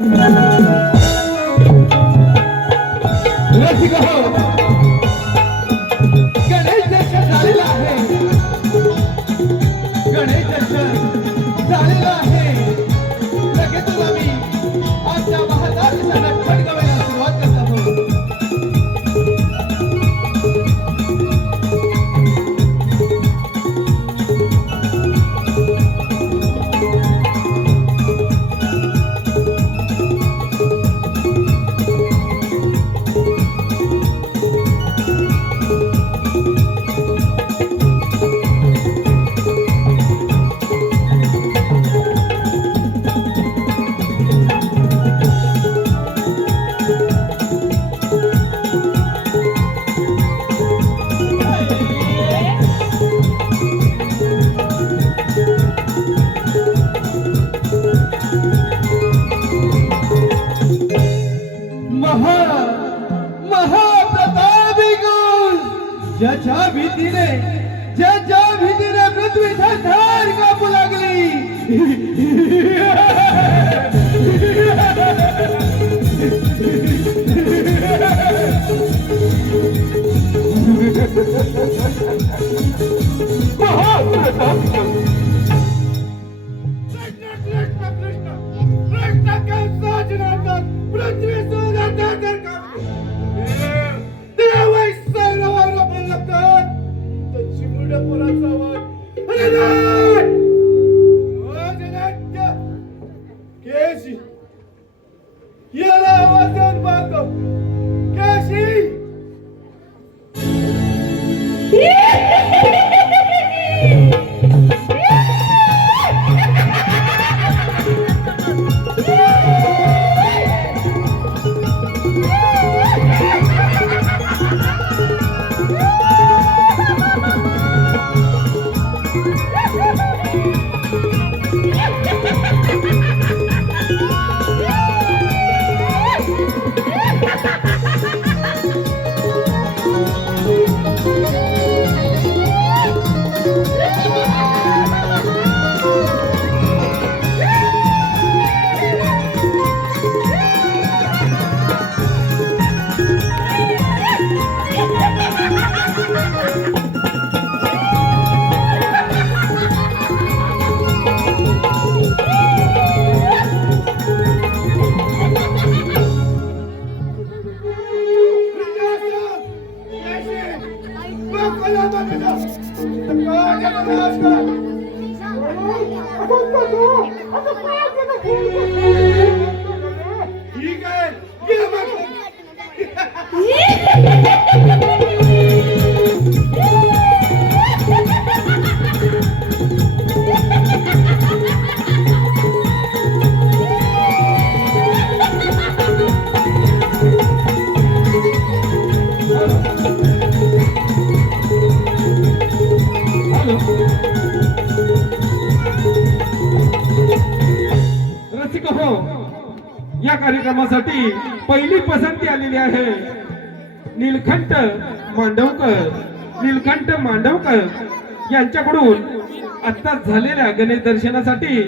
रसिक हो, गणेश दर्शन झालेलं आहे, गणेश दर्शन झालेलं आहे. लगेचच आम्ही आजच्या महादार दिवसाला खट गावायला सुरुवात करत आहोत. ज्याच्या भीतीने पृथ्वी थरथर कापू लागली. याला आवाज देऊन पाहतो. केशी ठीक आहे. रसिक हो, या कार्यक्रमासाठी पहिली पसंती आलेली आहे नीलकंठ मांडवकर यांच्याकडून आत्ताच झालेल्या गणेश दर्शनासाठी.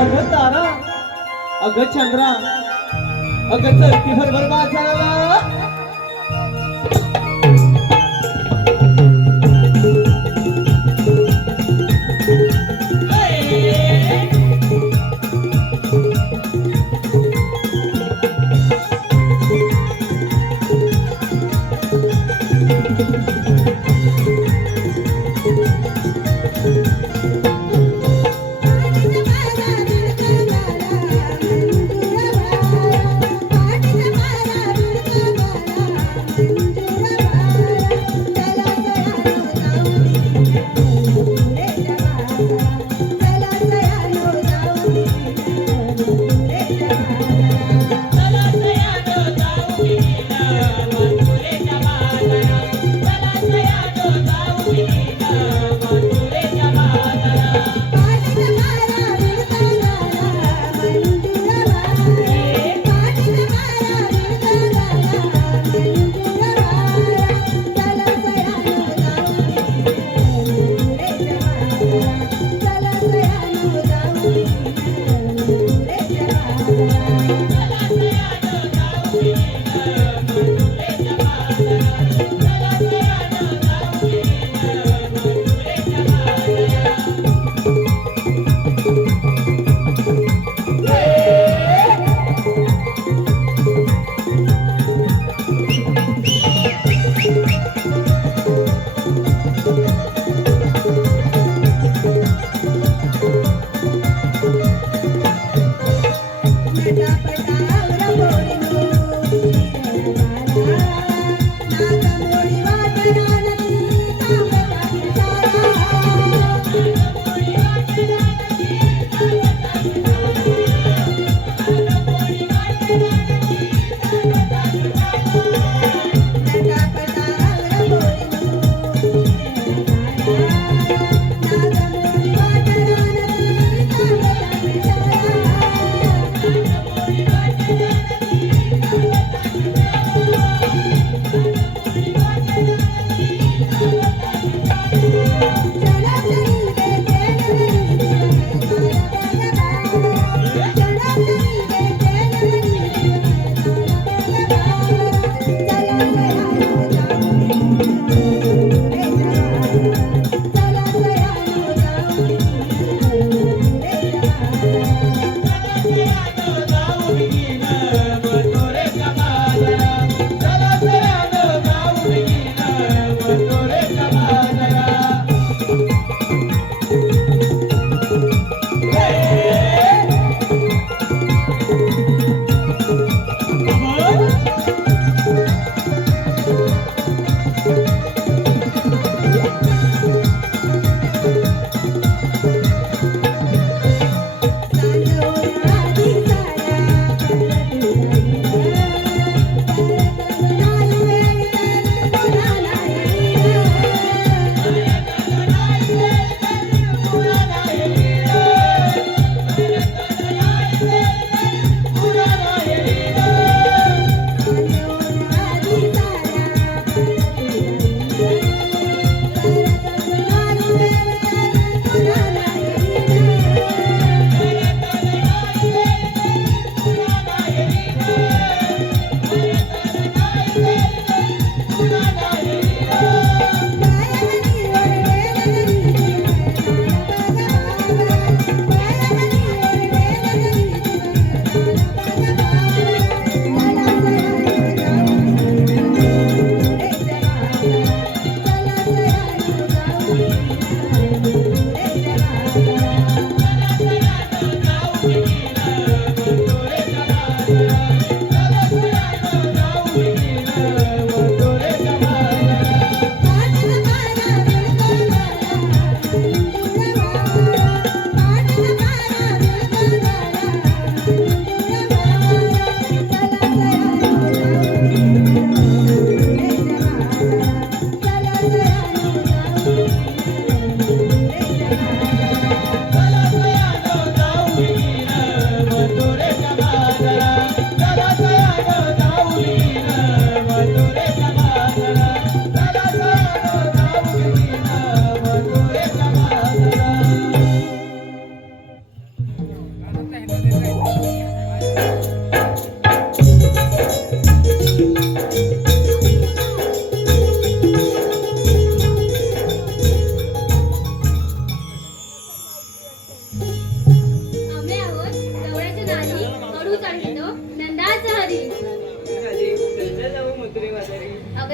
अगं तारा, अगं चंद्रा, अगं चरती भरभर बाजाराला. चला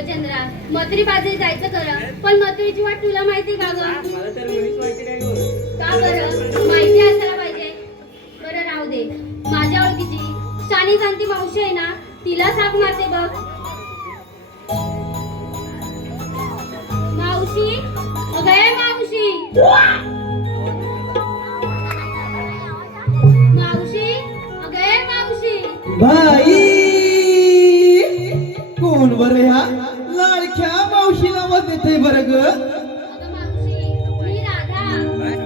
गजेंद्रा, मथुरी बाजारी जायचं खरं, पण मथुरीची वाट तुला माहिती का ग? मला तर मुळीच माहिती नाही गं. का बरं? माहिती असायला पाहिजे. बरं राहू दे. माझ्या ओळखीची शानी जाणती मावशी आहे ना, तिला साप मारते बघ. मावशी, अगं ए मावशी. मावशी, अगं ए मावशी. बाई कोण बर ह्या लाडक्या मावशीला आवाज देते बर ग? अगं मावशी, मी राधा.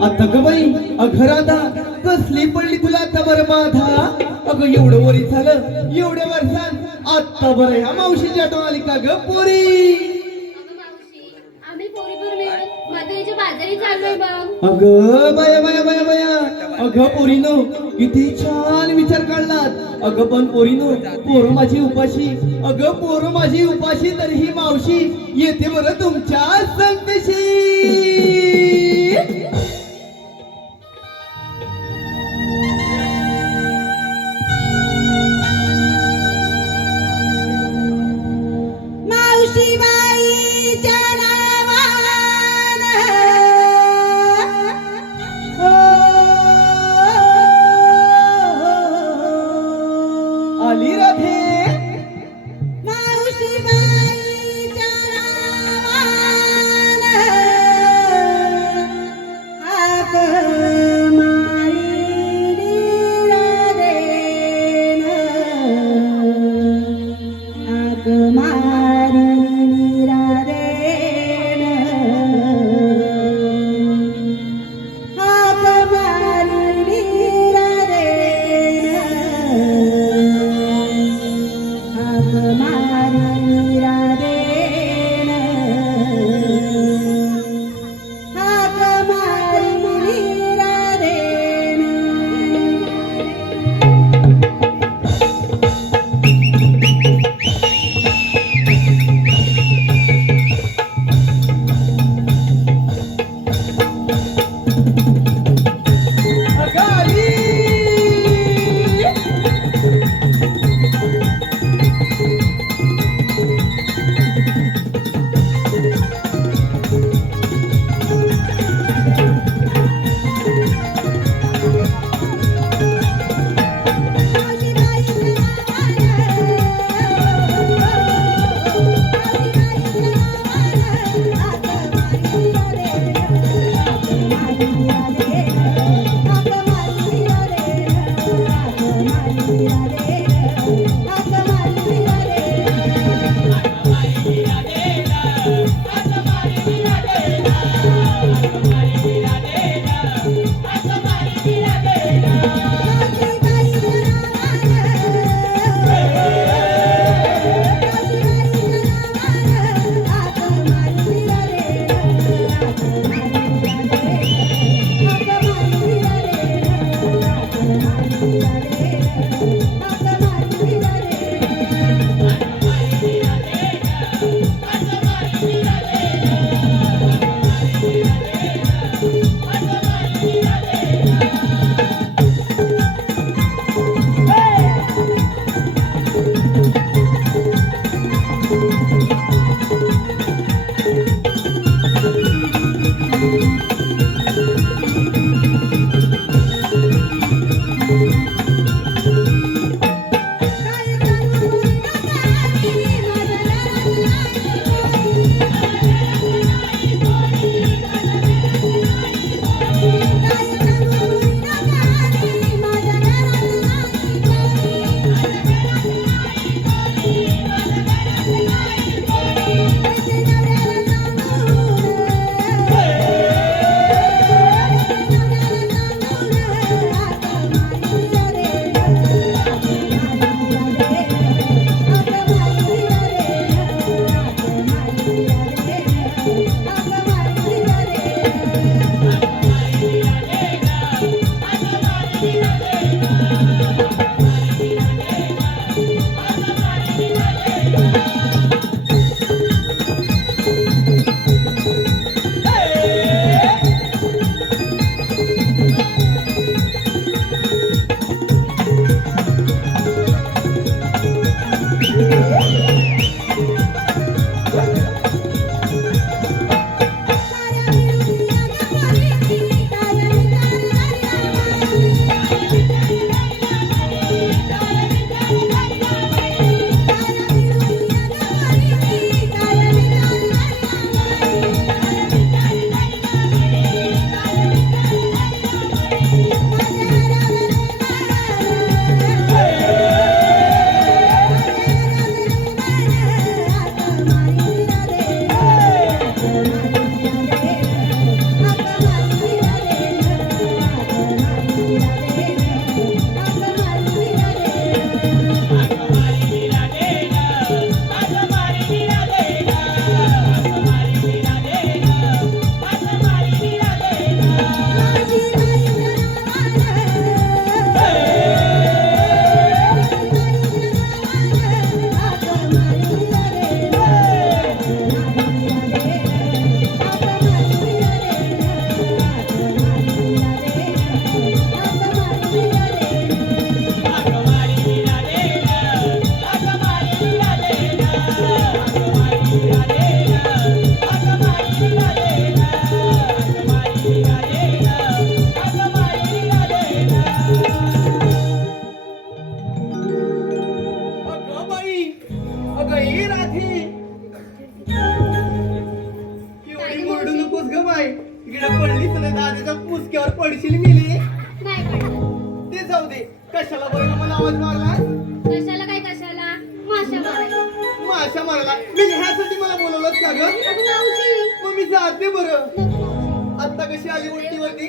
आता ग बाई अगं राधा कसली पडली तुला आता बरं बाधा? अगं एवढं वरी झालं एवढ्या वर्षात आता बरं ह्या मावशीची आठवण आली का ग पोरी? अगं मावशी, आम्ही पोरीपोर मिळून मथुरीच्या बाजारी चाललोय बघ. अगं बाया बाया बाया बाया अगं पोरीनो किती छान विचार काढलात. अगं पण पोरीनो पोरं माझी उपाशी. अगं पोरं माझी उपाशी तरीही मावशी येते बरं तुमच्या संगतीशी. मावशीबाईच्या नावानं आली राधे. मावशीबाईच्या नावानं हाक मारिली राधेनं, हाक मारिली राधेनं, हाक मारिली राधेनं, हाक मारिली राधेनं, हाक मारिली राधेनं. अगं आली. अगं ही राधी एवढी मोडू नकोस ग बाई इकडे पडलीच ना दादाच्या पुसक्यावर पडशील मिली नाही पडलं. ते जाऊ दे कशाला बरं मला आवाज मारला कशाला काय कशाला माशा मारायला. माशा मारला मी ह्यासाठी मला बोलवलंच का ग अगं मावशी मग मी जाते बरं नको मावशी. आता कशी आली उलटीवरती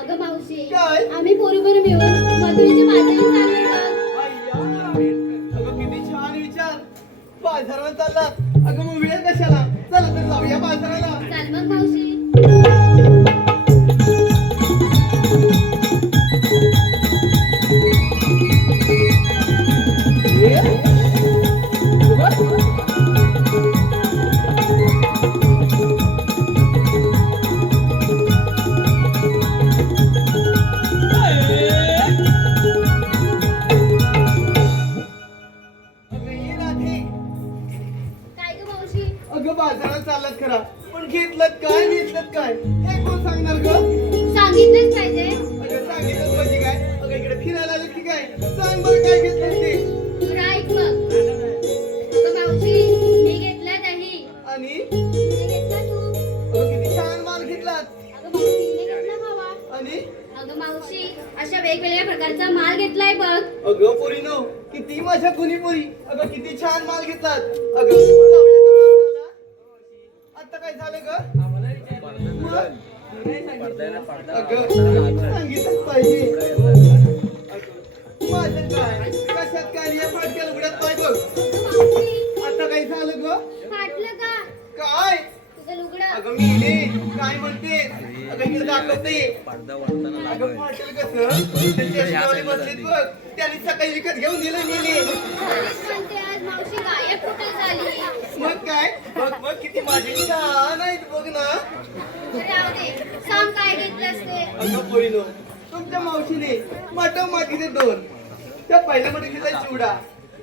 अगं मावशी काय? आम्ही पोरीबर मिळून मधुरीची भाजी चालली अय्या, अगं किती छान विचार बाजारात चाललात अगं मग वेळ कशाला चला तर जाऊया बाजाराला चाल मग मावशी. अगं ये राधे काय ग मावशी. अगं बाजारात चाललात खरा पण घेतलं काय हे कोण सांगणार ग सांगितलंच पाहिजे. अगं सांगितलं म्हणजे काय अगं इकडे फिरायला आलं की काय सांग बरं काय घेतलं ते बरं ऐक मग. अगं मावशी मी घेतला दही. आणि मी घेतला तू. अगं किती छान माल घेतलात अगं मावशी मी घेतला हवा. आणि अगं मावशी अशा वेगवेगळ्या प्रकारचा माल घेतलाय बघ. अगं पोरीनो किती माझ्या कुणी पोरी अगं किती छान माल घेतलात अगं जाऊया का बाजाराला? आता काय झालं ग आम्हाला विचारलं. मग? नाही सांगितलं. अगं सांगितलंच पाहिजे माझं काय कशात काय या फाटक्या लुगड्यात पाय बघ मावशी आता काय झालं ग फाटलं का काय तुझं लुगडं. अगं मी काय म्हणते अगं इकडे दाखवते अगं फाटेल कसं त्यांची अशी डोळे बसलेत बघ त्यांनी सकाळी विकत घेऊन दिलं नेली खरंच म्हणते आज मावशी गायब कुठे झाली. मग काय बघ किती माझे छान आहेत बघ ना राहू दे सांग काय घेतलंस ते. अगं पोरीनो तुमच्या मावशीने मटण मागितले 2 त्या पहिल्या मठात घेतलाय चिवडा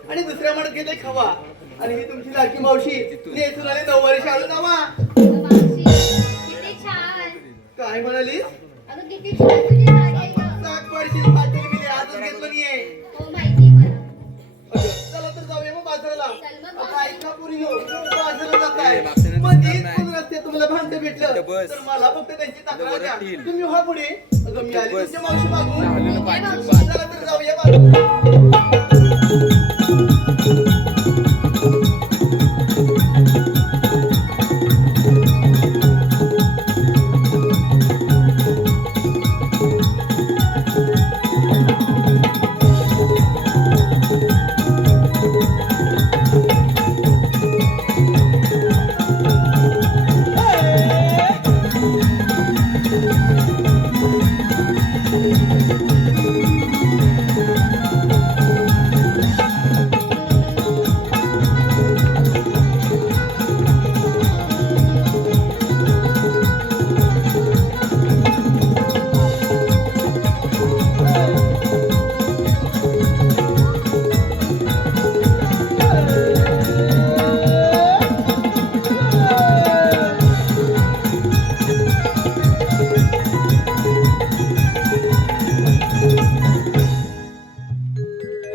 आणि दुसऱ्या मठात घेतलाय खवा आणि ही तुमची लाडकी मावशी नेसून आले 9 शाळू नावा अगं मावशी किती छान. काय म्हणालीस अगं किती छान तुझी साडी आहे गं. सात पडशील फाटेल मी आजच घेतलं नाहीये हो माहिती मला. अगं, चला तर जाऊया मग बाजाराला चल मग आता ऐका पोरीनो बाजारात जाताय मध्येच कोण रस्त्यात तुम्हाला भांडं भेटलं तर मला फक्त त्यांची तक्रार द्या तुम्ही व्हा पुढे अगं मी आली तुमच्या मावशी मागून चला तर जाऊया बाजारात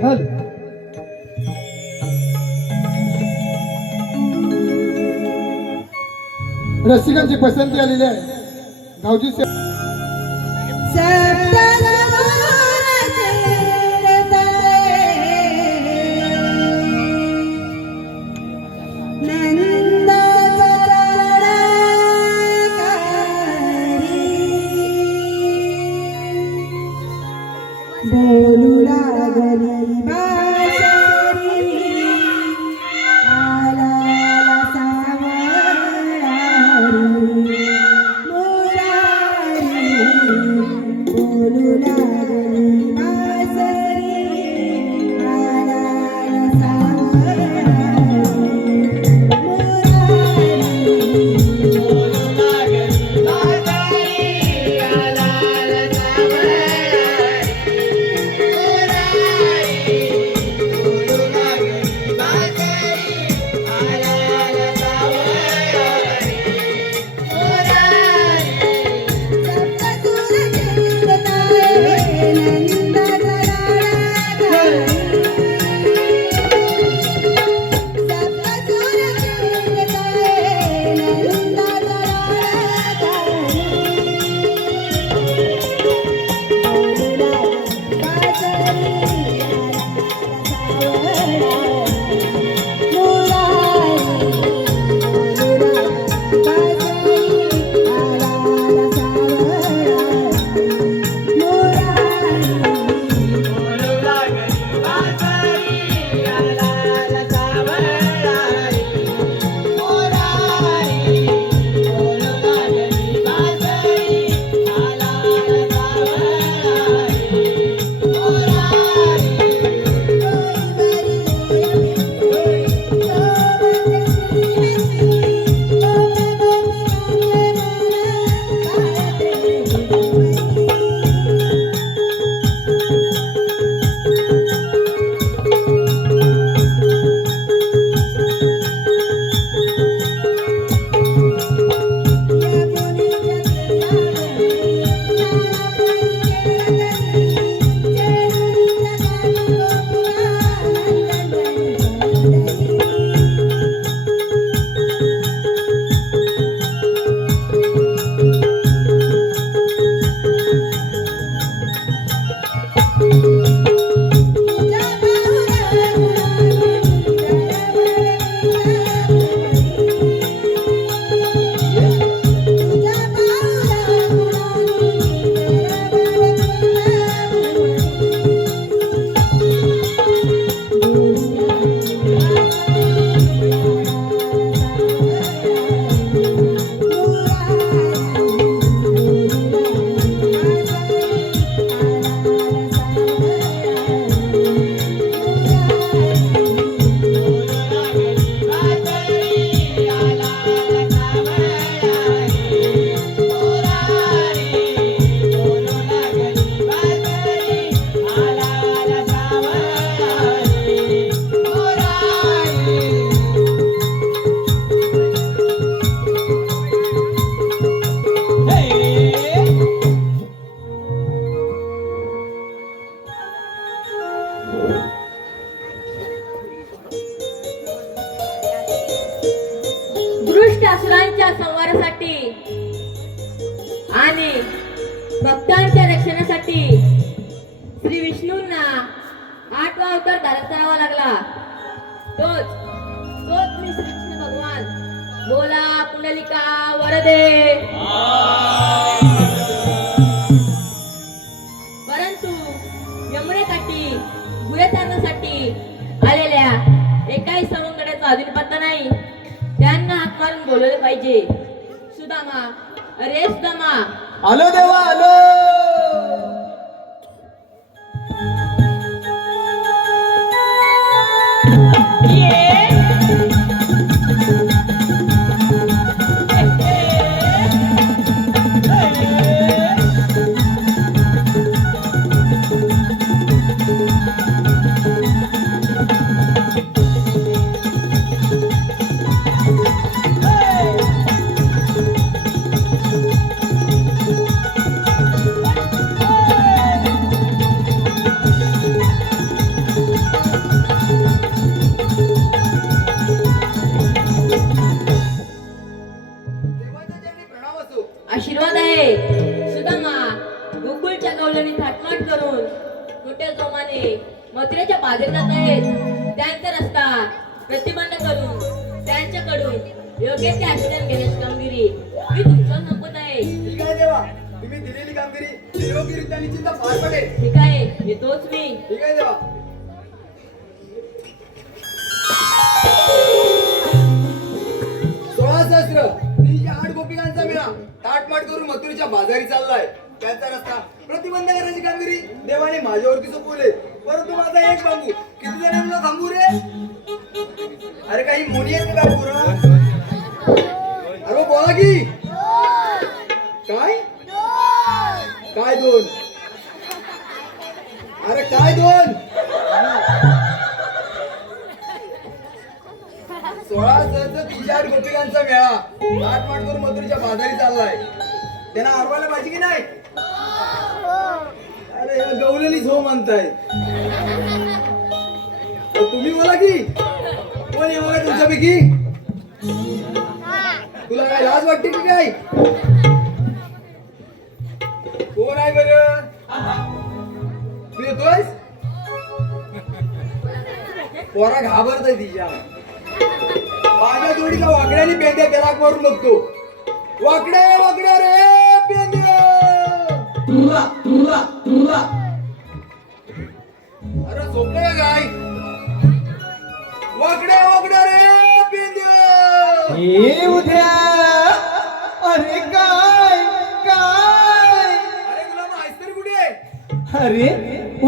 हल रसिकांची पसंती आलेली आहे गावची बोलू लागली बासरी आला सावळा मुरारी दैत्य असुरांच्या संहारासाठी आणि भक्तांच्या रक्षणासाठी श्री विष्णूंना 8वा अवतार धारण करावा लागला. तोच मी श्री कृष्ण भगवान. बोला पुंडलिका वरदे. परंतु यमुनेकाठी गुहे चारण्यासाठी आलेल्या एकाही सवंगड्याचा अजून पत्ता नाही. त्यांना हात मारून बोलवले पाहिजे. सुदामा, अरे सुदामा. आलो देवा आलो. आशीर्वाद आहे. सुदामा गोकुळच्या गवळणी थाटमाट करून मोठ्या जोमाने मथुरेच्या बाहेर जात आहेत. त्यांचा रस्ता प्रतिबंध करून त्यांच्याकडून योग्य ते आश्रय घेण्याची कामगिरी मी तुमच्यावर संपत आहे. ठीक आहे देवा, तुम्ही दिलेली कामगिरी योग्यरित्या निश्चित पार पडेल. ठीक आहे, येतोच मी. ठीक आहे देवा. सोळा सहस्र 308 गोपिकांचा मेळा ताटमाट करून मथुरेच्या बाजारी चाललाय. त्यांचा रस्ता प्रतिबंध करण्याची कामगिरी देवाने माझ्यावरती सोपवले. परंतु माझा एक बाबू किती जणांना थांबू रे? अरे काही मुली आहेत का पुरा? अरे बोला की काय काय दोन? अरे काय दोन? 16 सहस्र 308 गोपिकांचा मेळा ताटमाट करून मथुरेच्या बाजारी चाललाय. त्यांना आरवायला पाहिजे की नाही? अरे गवलेलीच हो म्हणताय. तुम्ही बोला की कोण आहे बघा तुमच्यापैकी? तुला काय लाज वाटते की काय? कोण आहे बरं? तू येतोयस? पोरा घाबरतय तिच्या. माझ्या जोडीला वाकड्याने पेंद्या त्याला मारून बघतो. वाकड्या वाकड्या रे पेंद्या. अरे झोपलं का काय? वाकड्या वाकड्या रे पेंद्या. ये उद्या. अरे काय काय. अरे गुलाम आहेस तरी कुठे? अरे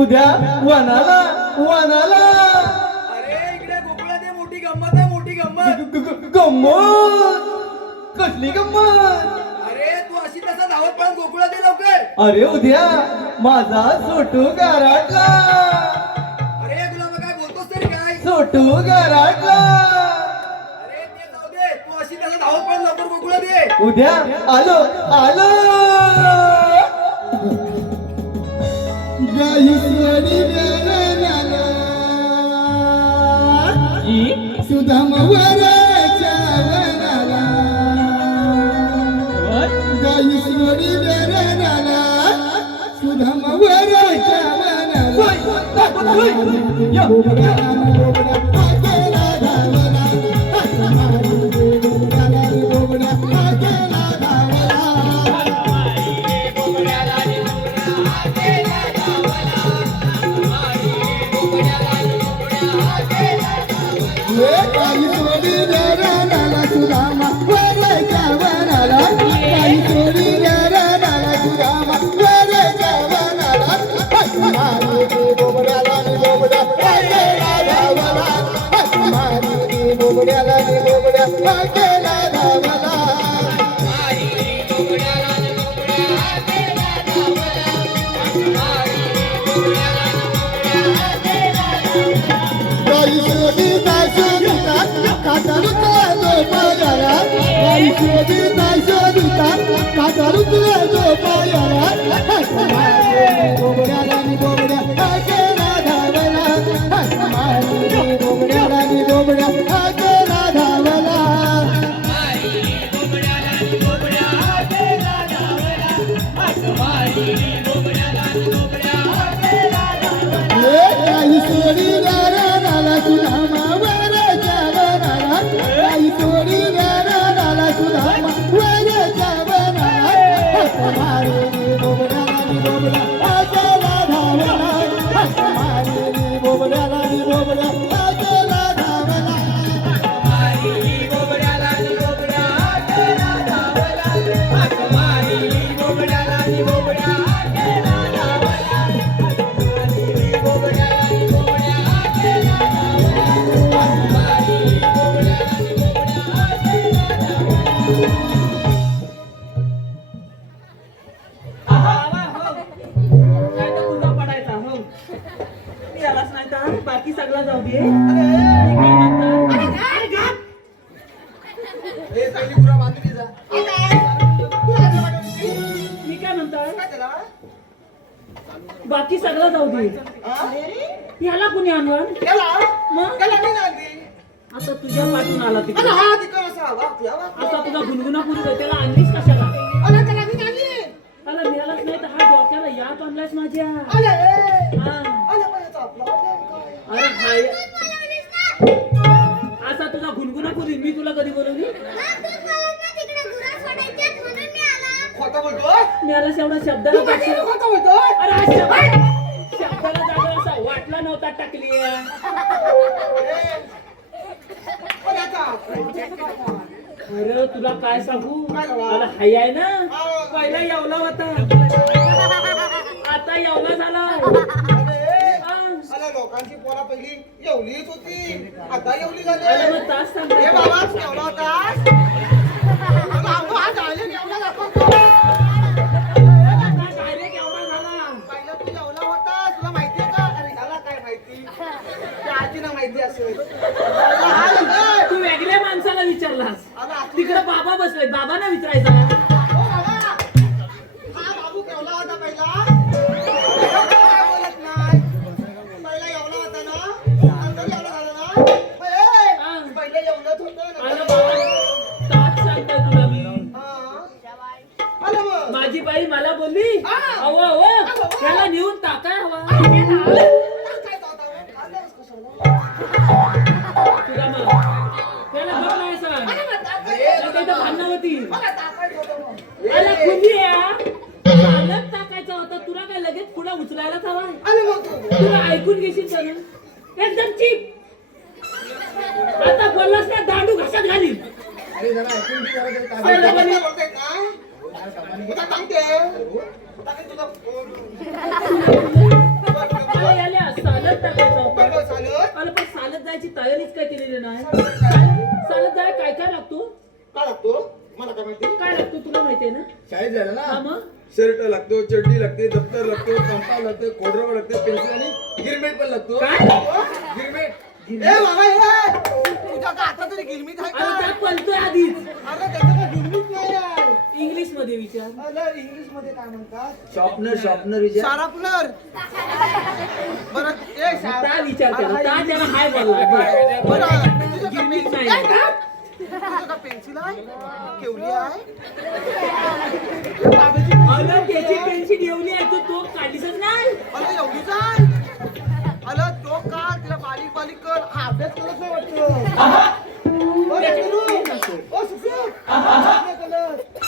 उद्या वनाला वनाला. अरे इकडे गोकुळात आहे, मोठी गंमत आहे, मोठी गंमत. गंमत. कसली गंमत. अरे तू अशी तसा धावत पळत गोकुळात ये लवकर. अरे उद्या माझा सोटू गाराटला. अरे गुलाम काय बोलतोस तरी काय? सोटू गाराटला. अरे ते जाऊ दे, तू अशी तसा धावत पळत लवकर गोकुळात ये. उद्या आलो आलो. गाईश्वरी नाला सुदाम वराच्या वनाला. गाईश्वरी नाला सुदाम वराच्या वनाला. पहिली गुरा बांधून जा. मी काय म्हणताय काय त्याला? बाकी सगळं जाऊ दे हा? ह्याला कुणी आणलं त्याला? मग त्याला मी नाही आणली. आता तुझ्या पाठून आला अरे तिकडे हा तिकडं असा वाकला, वाकला. आता तुझा गुणगुणा पुरी त्याला आणलीस कशाला अरे त्याला मी नाही आणली. मला मिळालाच नाही तर हा डोक्याला यात आणलायस माझ्या अरे हा. अरे पण याचा आपला काय? अरे हाय असा तुझा गुणगुणा पुरी मी तुला कधी बोलवली खोटं बोलतोय? मिळालास एवढा तू शब्दाला काय टाकशील. खोटं बोलतोय? अरे हा शब्दाला जागा असा वाटला नव्हता टाकली पण याचा आपला. अरे तुला काय सांगू काय झालं? मला हाय आहे ना पहिला येवला होता आता येवला झाला अरे लोकांची पोरा पहिली एवढीच होती आता एवढी अरे झाली. मग तास हे सांगतो बाबा केवढा होतास? बाबू हा डायरेक्ट एवढा दाखवतो. डायरेक्ट एवढा झाला पहिला तू एवढा होता तुला माहितीये का? अरे ह्याला काय माहिती? त्या आजीला माहिती असेल. हा झालं. तू वेगळ्या माणसाला विचारलास अरे आजी- तिकडे बाबा बसले बाबांना विचारायचा हो बाबा. हा बाबू केवढा होता पहिला? काय बोलत नाही. पहिला एवढा होता ना? नंतर एवढा झाला ना? हा. पहिलं एवढंच होतं, अरे नंतर बाबा तास सांगतोय तुला मी हा. आलं मग. माझी बाई मला बोलली हा. अहो अहो त्याला नेऊन टाकाय हवा काय तो आता? आलंच कशाला? तुला मला त्याला बघ नाही सर त्याला काही तर भांडणं होती मला टाकायचं होतं मग. अरे खुली चालत टाकायचा होता तुला काय लगेच पुढे उचलायलाच हवा आलं मग तू. तुला ऐकून घेशील का ना एकदम चीप आता बोललास ना दांडू घशात घालील अरे जरा ऐकून घे, जरा तरी काय पहिलं बोलतोय. बोलली. बोलतोय काय? उद्या सांगते. टाकेल तुझा फोन. अरे याला सालत टाकायचा होता बरोबर चालत. अरे पण सालत जायची तयारीच काय केलेली नाही सालत जाय काय काय लागतो काय लागतो? मला काय माहिती? काय लागतो तुला माहितीये ना शाळेत जायला हा ना मग शर्ट लागतो, चड्डी लागते, दप्तर लागतो, कंपास लागते, खोडरबर लागते, पेन्सिल आणि गिरमेट पण लागतो. काय? गिरमेट. ए बाबा ए! तुझ्या का आता तरी गिरमीट आहे अरे का? त्या पलतोय आधीच अरे त्याचं काय गिरमीट नाही आहे. इंग्लिश मध्ये विचार अरे इंग्लिश मध्ये काय म्हणतात? Sharpener sharpener. बरं ए काय विचार केला का त्याला हाय बोलला बरं तुझं गिरमीट नाही तुझं का पेन्सिल आहे? केवढी आहे? अरे त्याची पेन्सिल एवढी आहे तू तो काढलीसच नाही अरे एवढीच आहे? अरे तो का तिला बारीक बारीक कर हा अभ्यास करत नाही वाटतं. बरं, करू. ओ, सुखरूप. अभ्यास नाही करत.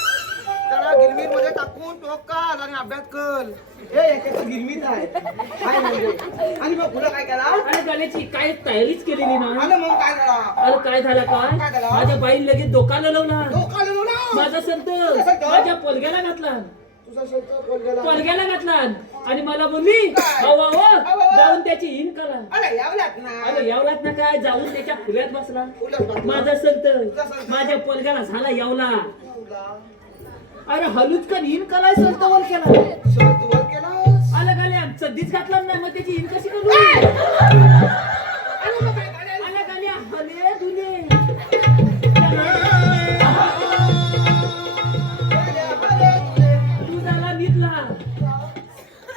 त्याला गिरमीट मध्ये टाकून टोक काढ आणि अभ्यास कर. हे याच्यात गिरमीट आहे काय म्हणजे आणि मग पुढे काय केला? अरे गाण्याची काय तयारीच केलेली ना आलं मग काय झाला? अरे काय झालं काय काय झालं? माझ्या बाईने लगेच डोका लावला तो काढलो ना. माझा संत संत? माझ्या पोलग्याला घातला तुझा शब्द बोल गेला. पोलग्याला घातला आणि मला बोलली काय? अहो अहो. जाऊन त्याची हिन करा अरे यावलात ना. अरे यावलात ना काय जाऊन त्याच्या फुल्यात बसला उलट बसला. माझा संत संत? माझ्या पोलग्याला झाला यावला तुला. अरे हलूच का हिन कलाय संत बोल केला शब्द बोल केलास. आलं गाल्या सद्धीच घातला नाही मग त्याची हिन कशी करू अरे मग काय करायला? आलं गाल्या हले दुले तू झाला निघला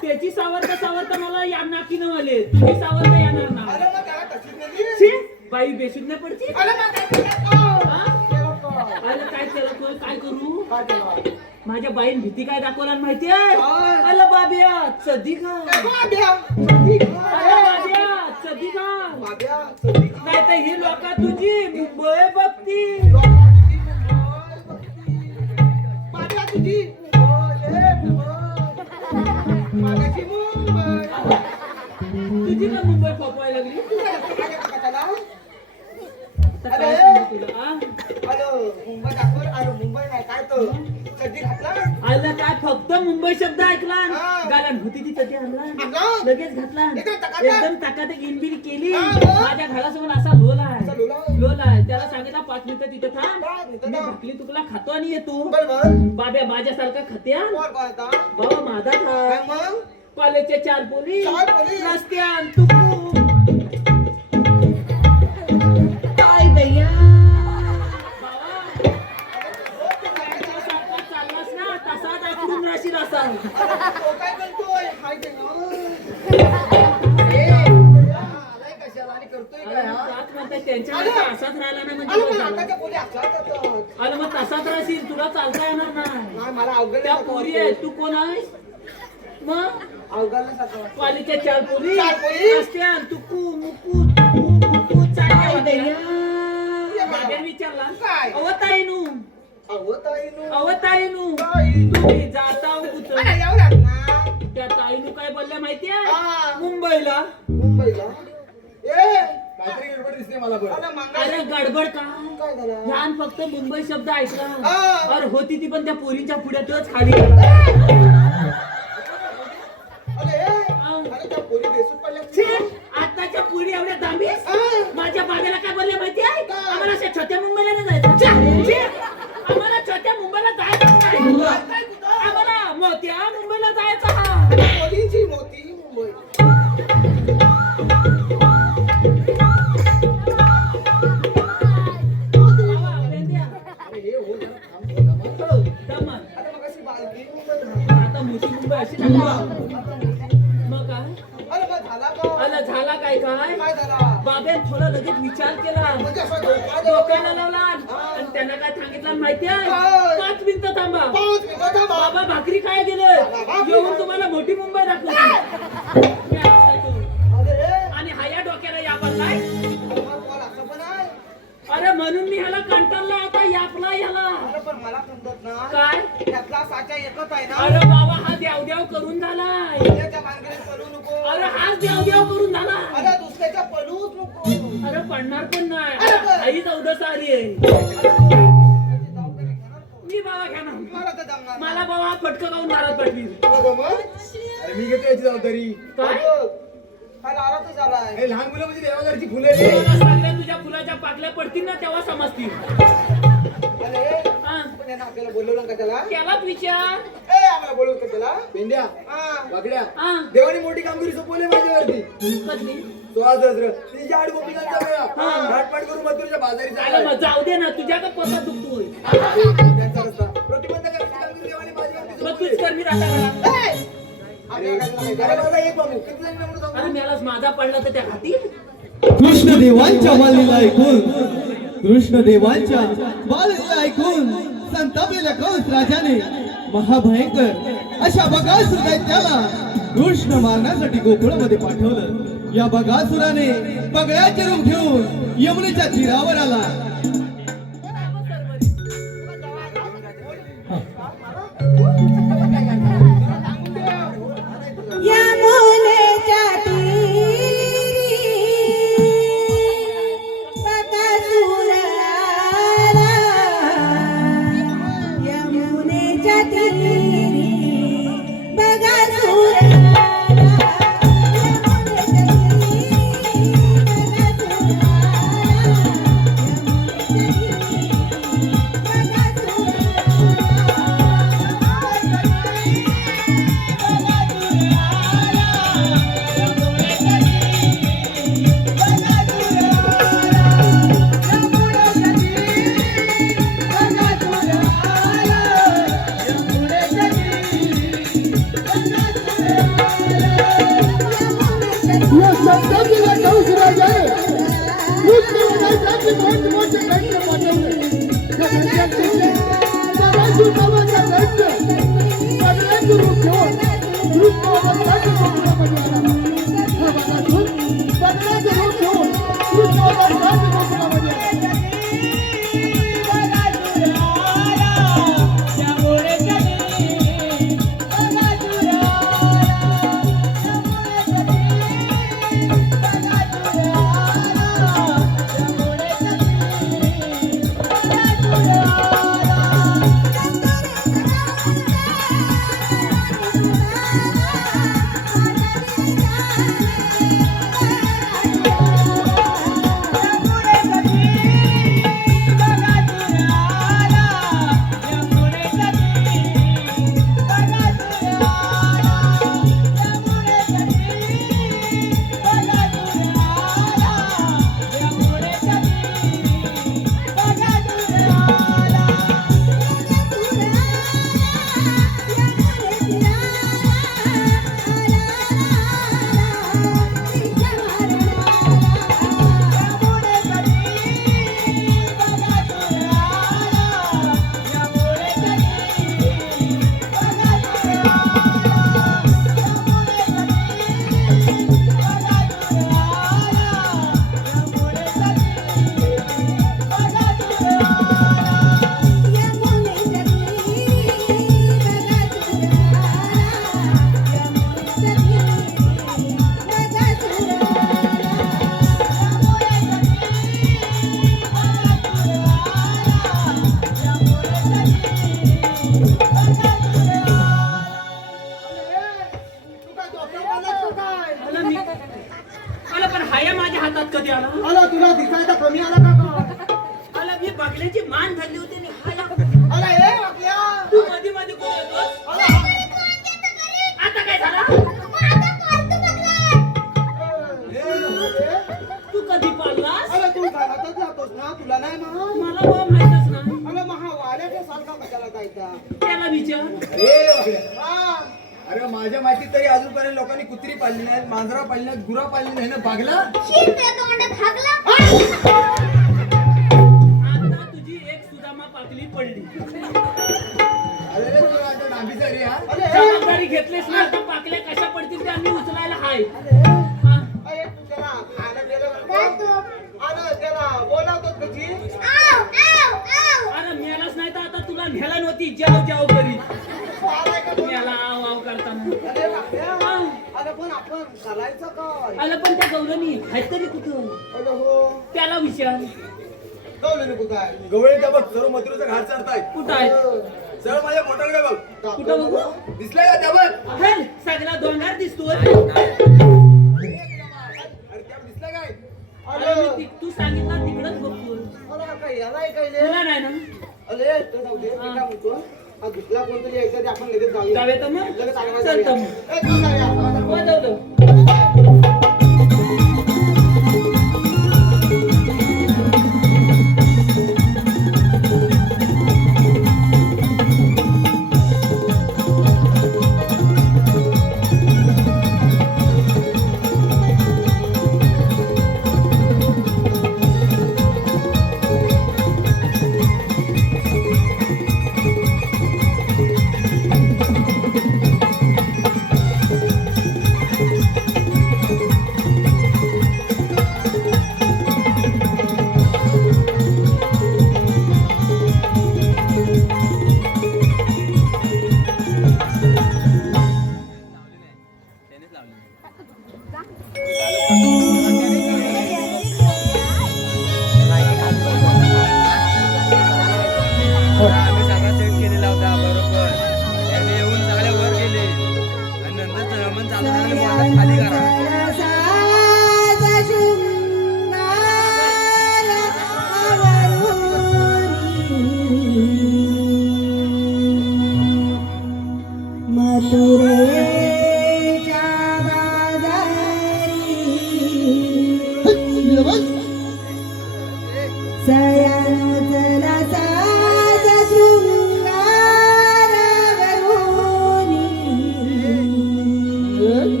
त्याची सावरता मला या नाकीनं आले तुझी सावरता येणार ना अरे मग त्याला तशीच नेली. छे, बाई बेशुद्ध नाही पडची अरे मग काय केलं? हा? केलं का? आलं काय केलं तू काय करू काय केलं? माझ्या बाईन भीती काय दाखवला माहितीये काय? आलं बाब्या चदी का बाब्या, ठीक आहे. आलं बाब्या चदी का बाब्या, चल. नाही तर ही लोक तुझी मुंबई बघती बाब्या तुझी. ए, मुंबई. बाब्याची मुंबई. तुझी का मुंबई फोपवायला लागली काय केलं त्याला? तर काय सांगू तुला आ? अरे मुंबई दाखव. अरे मुंबई नाही काय तो चड्डी घातला. आलं काय फक्त मुंबई शब्द ऐकला हा. गालान होती ती चटी आणला आणला? लगेच घातला एकदम टकाटक. एकदम टाकाटक इनबिल केली हा. माझ्या घरासमोर असा लोला असा लोला? आहे लोला आहे त्याला सांगितलं 5 मिनिटं तिथे थांब 5 मिनिटं मी थांब. भाकली तुला खातो आणि येतो बरोबर. बाब्या माझ्यासारखा खात्या कोण कोण होता? बाबा माझा काय था मग? कॉलेजचे 4 पोली चार पोली? रस्त्यान तुकू काय दैया बाबा राहिला नाही म्हणजे अरे बस पण झालं. आताच्या पोरी असल्या करतात. अरे मग तसाच राहशील तुला चालता येणार नाही नाही, मला अवघड त्या पोरी आहे तू कोण आहेस मग अवघड नाही पालीच्या चार पोरी चार पोरी? असत्या तुकू मुकू तुकू मुकू चालल्या होत्या. बागेत विचारला काय? अवताईनू अवताईनू अवताईनू ताईनू. तुम्ही जाता कुठं अरे एवढ्यात ना त्या ताईनू काय बोलल्या माहितीये हा. मुंबईला मुंबईला ए काहीतरी गडबड दिसते मला पण अरे मंगळ अरे गडबड काय झालं ह्यान फक्त मुंबई शब्द ऐकला हा. अरे होती ती पण त्या पोरींच्या पुढ्यातच खाली अरे त्या पोरी बेसूट पडल्या छे, आताच्या पोरी एवढ्या दामीस माझ्या बाबाला काय बोलले माहितीये आम्हाला अशा छोट्या मुंबईला नाही जायचं छे, छे, आम्हाला छोट्या मुंबईला जायचं नाही आम्हाला मोठ्या मुंबईला जायचं हा पोरीची मोठी मुंबई बाबा, बेंद्या. अरे हे हो जरा थांब थोडा मग. हो, दमन. आता मग अशी बालकी मुंबई झाली. आता मोठी मुंबई अशी झाली. मग काय अरे मग झाला का अरे झाला काय काय काय झाला बाबेन थोडा लगेच विचार केला म्हणजे असा धोका डोक्याला लावला आणि त्यांना काय सांगितलं माहितीये काय? 5 मिनिटं थांबा 5 मिनिटं थांबा. बाबा भाकरी काय गेले जेवून तुम्हाला मोठी मुंबई दाखवतो अरे आणि हाया डोक्याला या बनलाय हा कॉल असं पण आहे अरे म्हणून मी ह्याला कंटाळला आता यापला ह्याला अरे पण मला समजत ना काय त्यातला साचा एकच आहे ना अरे बाबा हा देवदेव करून झालाय दुसऱ्याच्या भानगडीत पडू नको अरे हाच देवदेव करून झाला अरे दुसऱ्याच्या पडूच नको अरे पडणार पण नाही अरे पण. आई चौदस आली आहे त्याची जबाबदारी घेणार कोण? मी बाबा घ्या ना मला तर जमणार नाही. मला बाबा फटकं गाऊन दारात पाठवी तुला जमल? अरे मी घेतो याची जबाबदारी काय? काय नाराजच झालाय हे लहान मुलं म्हणजे देवाघरची फुलं रे. तुला सगळ्या तुझ्या फुलाच्या पाकल्या पडतील ना तेव्हा समजतील अरे हा. पण यानं आपल्याला बोलवलं का त्याला त्यालाच विचार ए आम्हाला बोलवलं का त्याला पेंड्या हा वाकड्या हा देवाने मोठी कामगिरी सोपवली माझ्यावरती कसली 16 तिच्या आड गोपिकांचा मेळा हा. घाटपाट करून मथुरेच्या बाजारी आलं चाललाय. मग जाऊ दे ना तुझ्या का पोटा दुखतोय त्यांचा रस्ता प्रतिबंध करण्याची कामगिरी देवाने माझ्यावरती मग सोपवली. तूच कर मी राहता ए! आपल्या काय झालं अरे काय माझा एक बाबू किती जण म्हणून सांगू? अरे मलाच माझा पडला तर त्या खातील कृष्णदेवांच्या बालीला ऐकून कृष्णदेवांच्या बालीला ऐकून संतापलेल्या कंस राजाने महाभयंकर अशा बगासुर दैत्याला कृष्ण मारण्यासाठी गोकुळामध्ये पाठवलं. या बगासुराने पगड्याचे रूप घेऊन यमुनेच्या तीरावर आला. यमुनेच्या तीरी बकासूर आला. यमुनेच्या तीरी बकासूर आला. यमुनेच्या तीरी पाकल्याची मान धरली होती आणि हाया. अरे हे वाकल्या. तू मध्ये मध्ये कोण येतोस? आता काय झालं? तू कधी पाळलास? अरे तू घरातच जातोस ना, तुला नाही माहित? मला बा माहितच नाही. अरे महावाल्याच्या सारखा कशाला जायचा? त्याला विचार. अरे वाकड्या. हा. अरे माझ्या माहितीत तरी अजूनपर्यंत लोकांनी कुत्री पाळली नाहीत, मांजरा पाळली नाहीत, गुरा पाळली नाही ना, भागला. आता तुझी एक सुदामा पाकली पडली. अरे तू आता डांबीचा रे हा. अरे हे. जबाबदारी घेतलीस ना, आता पाकल्या कशा पडतील त्या मी उचलायला हाय. हा. अरे तू त्याला खायला दिलं का? अरे त्याला बोलावतोस कशी? अरे मेलाच नाही तर आता तुला न्यायला नव्हती जाव जाव करी तू आलाय का बोल? मेला आव आव करताना. अरे वाकल्या. हा. अरे पण आपण करायचं काय? आलं पण त्या गौरवनी आहेत तरी कुठं? अरे हो. त्याला विचार. गवळणी कुठं आहे? गवळीचा बघ सर्व मथुरेचा घाट चढताय. कुठं आहे? सर माझ्या पोटाकडे बघ. कुठं बघू? दिसलाय का त्या बघ? हेल, सगळा डोंगर दिसतोय. अरे त्या दिसलाय काय? अरे मी तू सांगितलं तिकडच बघतो. अरे काय याला ऐकायले? तुला नाही ना? अरे तो जाऊ दे. मी काय म्हणतो? हा दुसरा कोणतरी यायचा ते आपण लगेच जाऊया. जाऊया तर मग? लगेच आगमन चल तर करूया. मग. ए, चल जाऊया आपण. वाजवलं.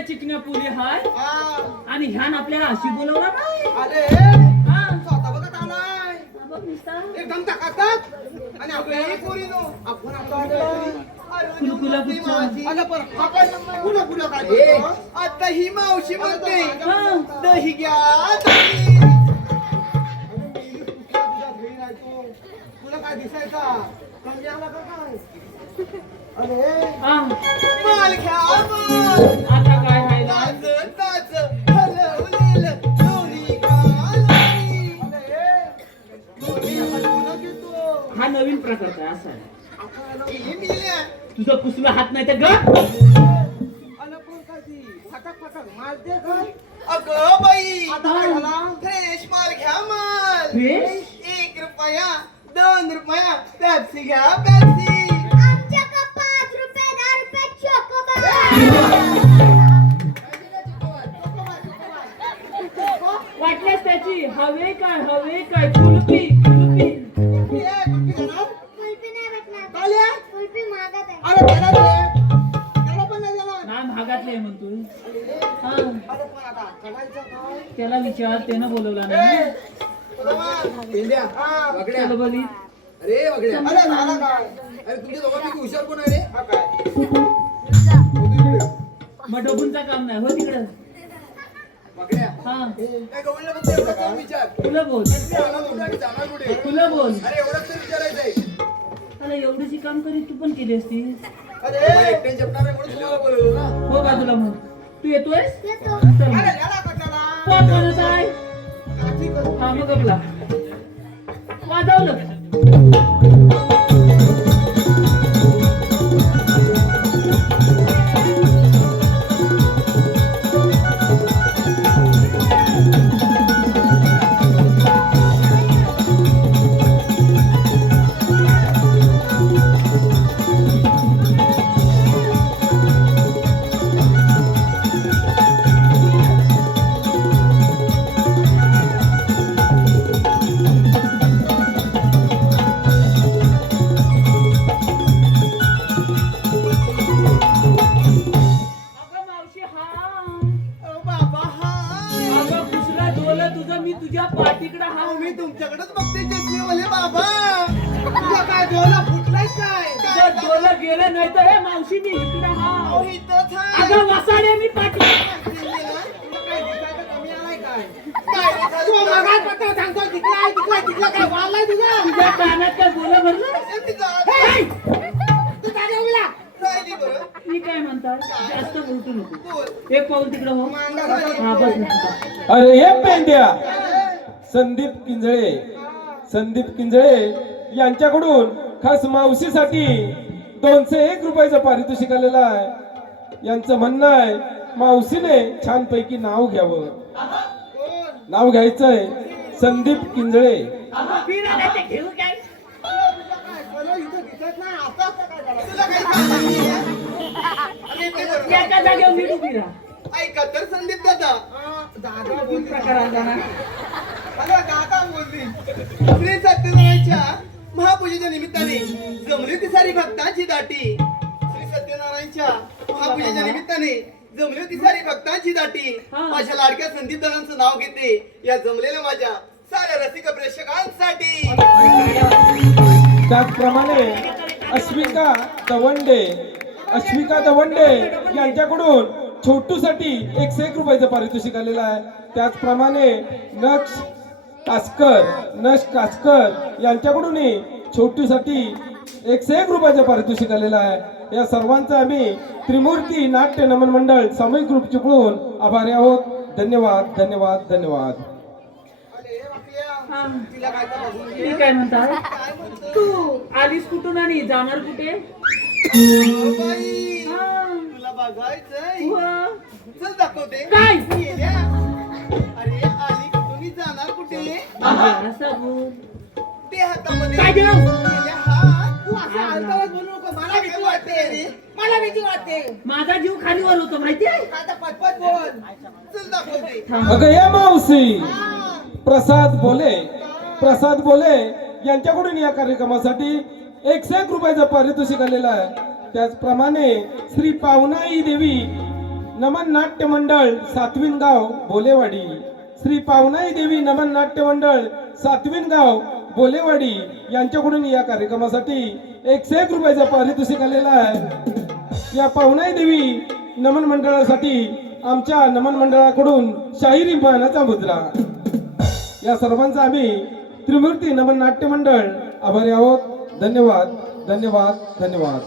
एवढ्या चिकन्या पुली हाय हा. आणि ह्यान आपल्याला अशी बोलवलं नाही अरे हा. स्वतः बघत आलाय बघ नुसता. एकदम टाकाटाक आणि आपल्याला पोरीनो आपण आता आलोय. अरे कुलकुला ती कुच्चा. माझी. अरे पण आपण पुन्हा पुन्हा काय करतो? आता ही मावशी म्हणते हा. दही घ्या दही. अरे मेली कुठल्या तुझ्या घरी नाही तू. तुला काय दिसायचा कमी आला का काय अरे हा. माल घ्या माल आता काय खायला ताज ताज हलवलेलं दोन्ही गालांनी. अरे दोन्ही हलवून घेतो. हा नवीन प्रकारचा आहे, असा आहे. ही मिल्या. तुझं कुसला हात नाही तर ग अन कोण काय ती? फटक फटक मारते काय? अगं बाई आता काय झाला? फ्रेश माल घ्या माल. फ्रेश? 1 रुपया 2 रुपया पेप्सी घ्या पेप्सी. आमच्या का 5 रुपये 10 रुपये चोकोबार. वाटल्यास त्याची हवे काय कुल्फी कुल्फी कुल्फी आहे, कुल्फी घेणार? कुल्फी नाही भेटणार. चालेल? कुल्फी महागात आहे. अरे देणार रे. त्याला पण नाही देणार. ना महागातले आहे म्हणतो हा. अरे पण आता करायचं काय? त्याला विचार त्यानं बोलवला ए, नाही तुला मान. पेंड्या हा. वगड्या चल बोली अरे वगड्या अरे झाला काय? अरे तुमच्या दोघांपैकी हुशार कोण आहे रे हा काय? मग डोबूंचा काम नाही हो तिकडं वगड्या हा काय गवळलं फक्त एवढं काम विचार तुला बोल मी आला कुठे आणि जाणार कुठे तुला बोल अरे एवढंच तर विचारायचंय अरे एवढीची काम करी तू पण केली असतीस अरे मला एकट्याने जपणार आहे म्हणून तुम्हाला बोलवलं ना हो बाजूला मग तू येतोयस येतो. चल अरे मग. झाला कशाला? कोण म्हणत आहे काठी कर. हा मग आपला वाजवलं अगं मावशी हा ओ बाबा हाय. अगं दुसरा डोलं तुझं मी तुझ्या पाठीकडे हा अहो, मी तुमच्याकडेच बघते चष्मेवाले बाबा. तुला काय डोळा फुटलाय काय? जर डोलं गेलं नाही तर हे मावशी मी इकडे अहो, हा इथंच आहे. अगं वसाडे मी पाठी तुला काय दिसायचं कमी आलाय काय? काय तू मगाच पटकन सांगतो तिकडे आहे, तिकडे आहे, तिकडे काय वाळलाय तुझं? तुझ्या कानात काय बोला भरलं ए, तिथं. तू जागे उभा. राहिली बरं. मी काय म्हणतात जास्त बोलतो नको बोल. एक पाऊल तिकडे हो मांडा झाली. हा बस ना. अरे हे पेंड्या संदीप किंजळे यांच्याकडून खास मावशीसाठी 201 रुपयाचं पारितोषिक आलेलं आहे. यांचं म्हणणं आहे मावशीने छानपैकी नाव घ्यावं. नाव घ्यायचंय संदीप किंजळे. फिरायला ते घेऊ काय काय बोला, इथं दिसत नाही. असं असं काय झालं? तुला काय सांगायचं आहे? अरे, ते बरं. एका जागेवर मी उभी राहा ऐका तर संदीप दादा. दादा बोल प्रकार आला ना अरे दादा बोलली. श्री सत्यनारायणच्या महापूजेच्या निमित्ताने जमली होती सारी भक्तांची दाटी. श्री सत्यनारायणच्या महापूजेच्या निमित्ताने जमली होती सारी भक्तांची दाटी. हा. माझ्या लाडक्या संदीप दादांचं नाव घेते या जमलेल्या माझ्या साऱ्या रसिक प्रेक्षकांसाठी. त्याचप्रमाणे अश्विका दवंडे यांच्याकडून छोटूसाठी 101 रुपयाचं पारितोषिक आलेलं आहे. त्याचप्रमाणे नक्ष कासकर यांच्याकडूनही छोटूसाठी 101 रुपयाचं पारितोषिक आलेलं आहे. या सर्वांचं आम्ही त्रिमूर्ती नाट्य नमन मंडळ सामूहिक ग्रुप चिपळून आभारी आहोत. धन्यवाद धन्यवाद धन्यवाद. अरे बापया, हा. तिला काय तर बघून घे. मी काय म्हणतात काय म्हणतो? तू आलीस कुठून आणि जाणार कुठे ओ बाई, हा. तुला बघायचंय. व. चल दाखवते. काय? येड्या. अरे आली कुठून जाणार कुठे? असं बोल. ते हातामध्ये काय गं? गेल्या हात. तू असं हलकावत बोलू नको. मला भीती वाटते रे. मला भीती वाटते. माझा जीव खालीवर होतो माहिती आहे आता पटपट बोल. चल दाखवते. अगं या मावशी प्रसाद बोले यांच्याकडून या कार्यक्रमासाठी 101 रुपयाचं पारितोषिक आलेलं आहे. त्याचप्रमाणे श्री पावनाई देवी नमन नाट्य मंडळ सातविनगाव बोलेवाडी, श्री पावनाई देवी नमन नाट्य मंडळ सातविनगाव बोलेवाडी यांच्याकडून या कार्यक्रमासाठी 101 रुपयाचा पारितोषिक आलेला आहे. या पावनाई देवी नमन मंडळासाठी आमच्या नमन मंडळाकडून शाहिरी मानाचा मुद्रा. या सर्वांचा आम्ही त्रिमूर्ती नमन नाट्य मंडळ आभारी आहोत. धन्यवाद धन्यवाद धन्यवाद.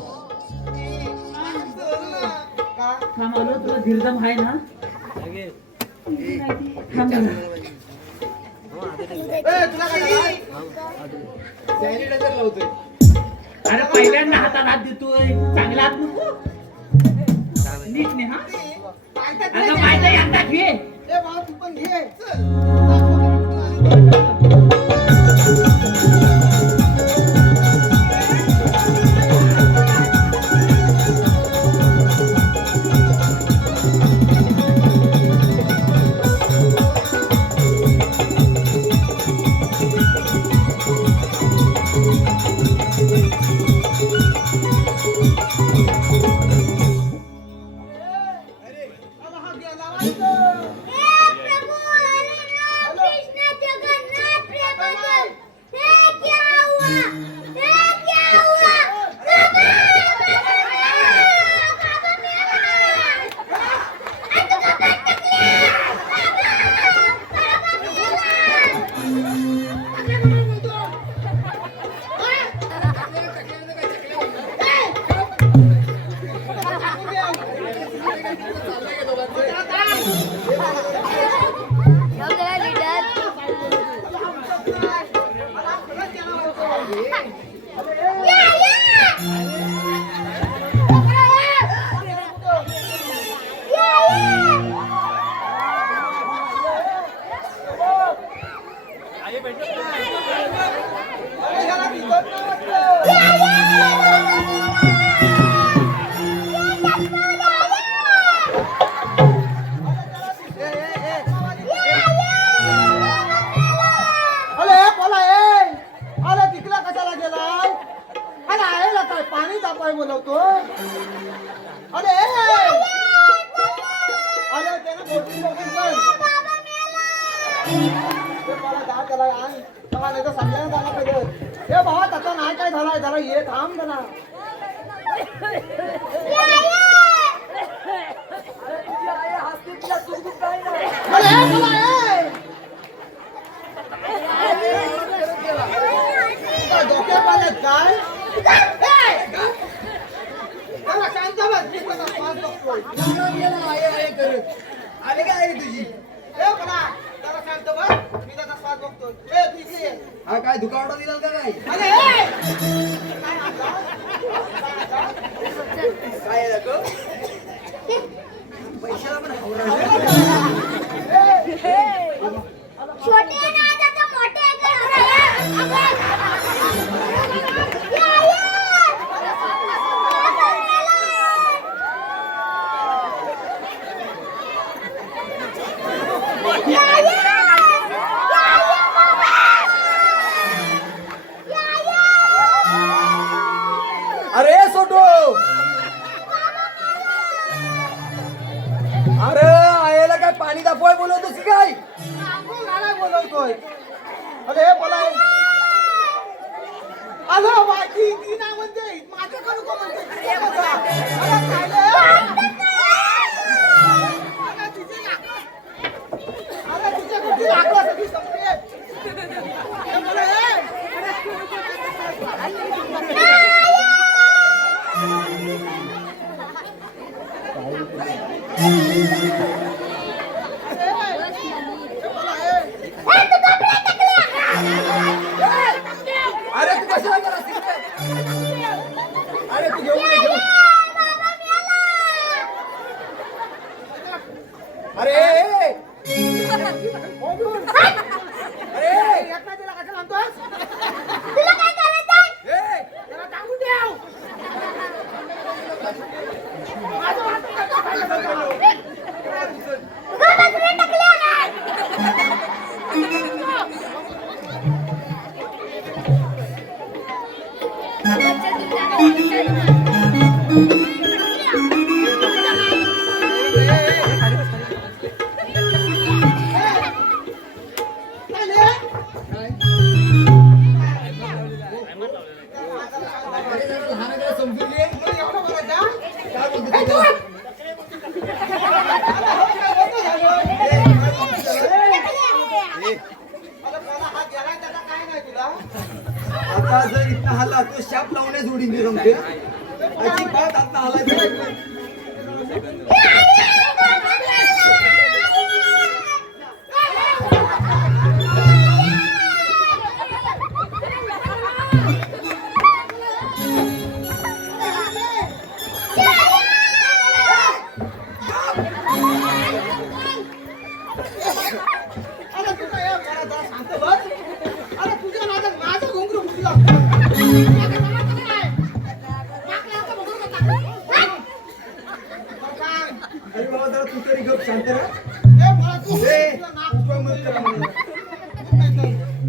थांब आलो, तुला धीरदम आहे ना? थांब आलो. तुला काय सॅनिटायझर लावतोय. अरे पहिल्यांदा हातात हात देतोय, चांगला हात नको नीट ने. हा आता माहिती आता घे. ए बाबा तू पण घे चल. आले काय तुझी? हा काय दुखावटा दिला का काय? काय नको पैशाला पण छोटे राजाचं मोठे अरे सोटू, अरे आयला काय पाणी दाखवाय बोलवतोस की काय? बोलवतोय. अरे बोला आलो माझी ती ना म्हणते माझ्याकडे नको म्हणते. अरे तू कशाला करत असते? अरे तू घेऊन ये, घेऊन. अरे Thank you. अरे जरा लहान आहे, जरा समजून घे. एवढं बोलायचं? काय बोलतो तुला? अरे मला हा गेलाय त्याचा काय नाही तुला? आता जर इथं हल्ला तो शाप लावण्या जोडीन मी रमते अजिबात आता हलायचं नाही. अरे तुझा या मला जरा सांगतो बघ. अरे तुझ्या नादात माझं घुंगरू फुटलं. अरे बाबा जरा तू तरी गप शांत राहा. ए, मला तू- ए, तुला नाक उचलून मत करा म्हणून.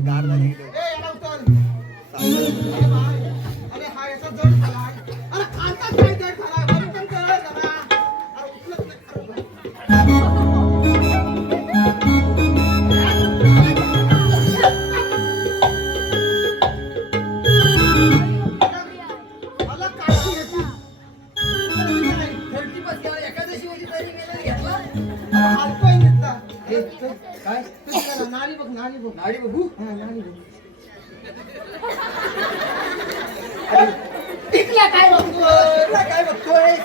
गार झाली इथं. ए, याला उचल. अरे बाय. अरे हा याचा जड झालाय. अरे खालचा काय जड झालाय? वरून पण कर जरा. अरे उचलत नाही. अरे बाय. मला काढून घेतली. थर्टी पास केला, एकादशी होती तरी मेला घेतला. हातपाय घेतला. ए, चल, काय तुझ्या नाली बघ, नाली बघ. नाडी बघू. हा, नाली बघ. टिकल्या काय बघतोय? काय बघतोय?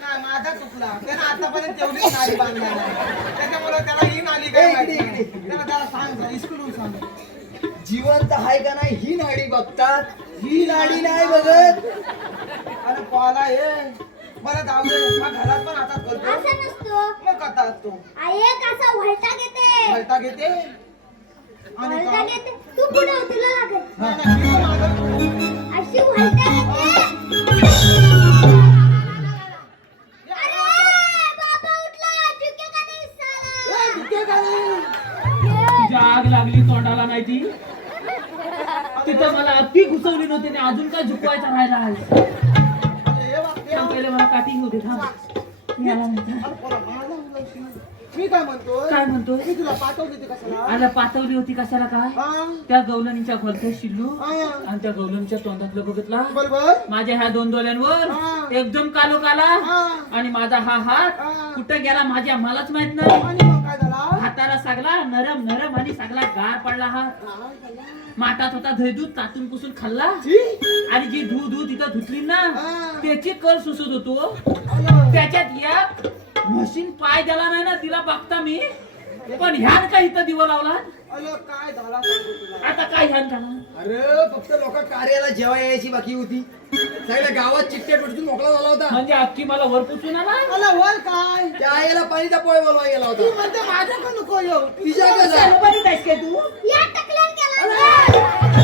नाही, माझा चुकला. त्यानं आतापर्यंत तेवढीच नाली बांधली नाही. त्याच्यामुळे त्याला ही नाली काय ए, माहिती इकडे, नाही. इकडे. त्याला त्याला सांग जरा, इस्कडून सांग. जिवंत आहे का नाही ही नाडी बघतात, ही नाडी नाही बघत. अरे पाला ये मला जाऊ दे. हा घरात पण हातात करतो. असं नसतो मग कथा असतो. एक असा वळता घेते वैताग येते आणि वळता का- घेते तू पुढे हो, तुला लागेल नाही, नाही, मी तर मागं- अशी वळता घेते अरे बाबा उठला झुके का नाही साला ए, झुके का नाही? तुझ्या आग लागली तोंडाला नाही ती तिथं मला अगदी घुसवली नव्हती आणि अजून काय झुकवायचा राहिला आहे अरे हे बघ, ते थांब, पहिले मला काटिंग होते थांब याला म्हणते. अरे पोरा, मला उलवशील. मी काय म्हणतोय काय म्हणतो मी तुला पाठवली होती कशाला? आला पातवली होती कशाला काय हा, त्या गवलणीच्या भलत्या शिल्लू हा. आणि त्या गवलणीच्या तोंडातलं बघितला बरोबर माझ्या ह्या दोन डोळ्यांवर हा. एकदम कालो काला हा. आणि माझा हा हात हा. कुठं गेला माझ्या मलाच माहित नाही आणि मग काय झाला? हाताला सगळा नरम नरम आणि सगळा गार पडला हात काय झाला? माठात होता दही दूध कातून पुसून खाल्ला छी. आणि जी दूध तिथं धुतली ना हा. त्याची कळ सुसत होतो आलं. त्याच्यात एक मशीन पाय दिला नाही ना तिला बघता मी पण ह्यान का इथं दिवा लावला आलं, काय झाला सांगतो तुला. आता काय ह्यान झाला अरे फक्त लोक कार्याला जेव्हा यायची बाकी होती, सगळ्या गावात चिठ्ठ्या पेटून मोकळा झाला होता. म्हणजे अख्खी मला वर पुसून आला आलं, वर काय? त्या आईला पाणीचा पोळे बोलवा गेला तू होता. म्हणते माझ्याकडे नको येऊ. तिच्या का जा? बरी जायस काय तू या टकल्यान गेला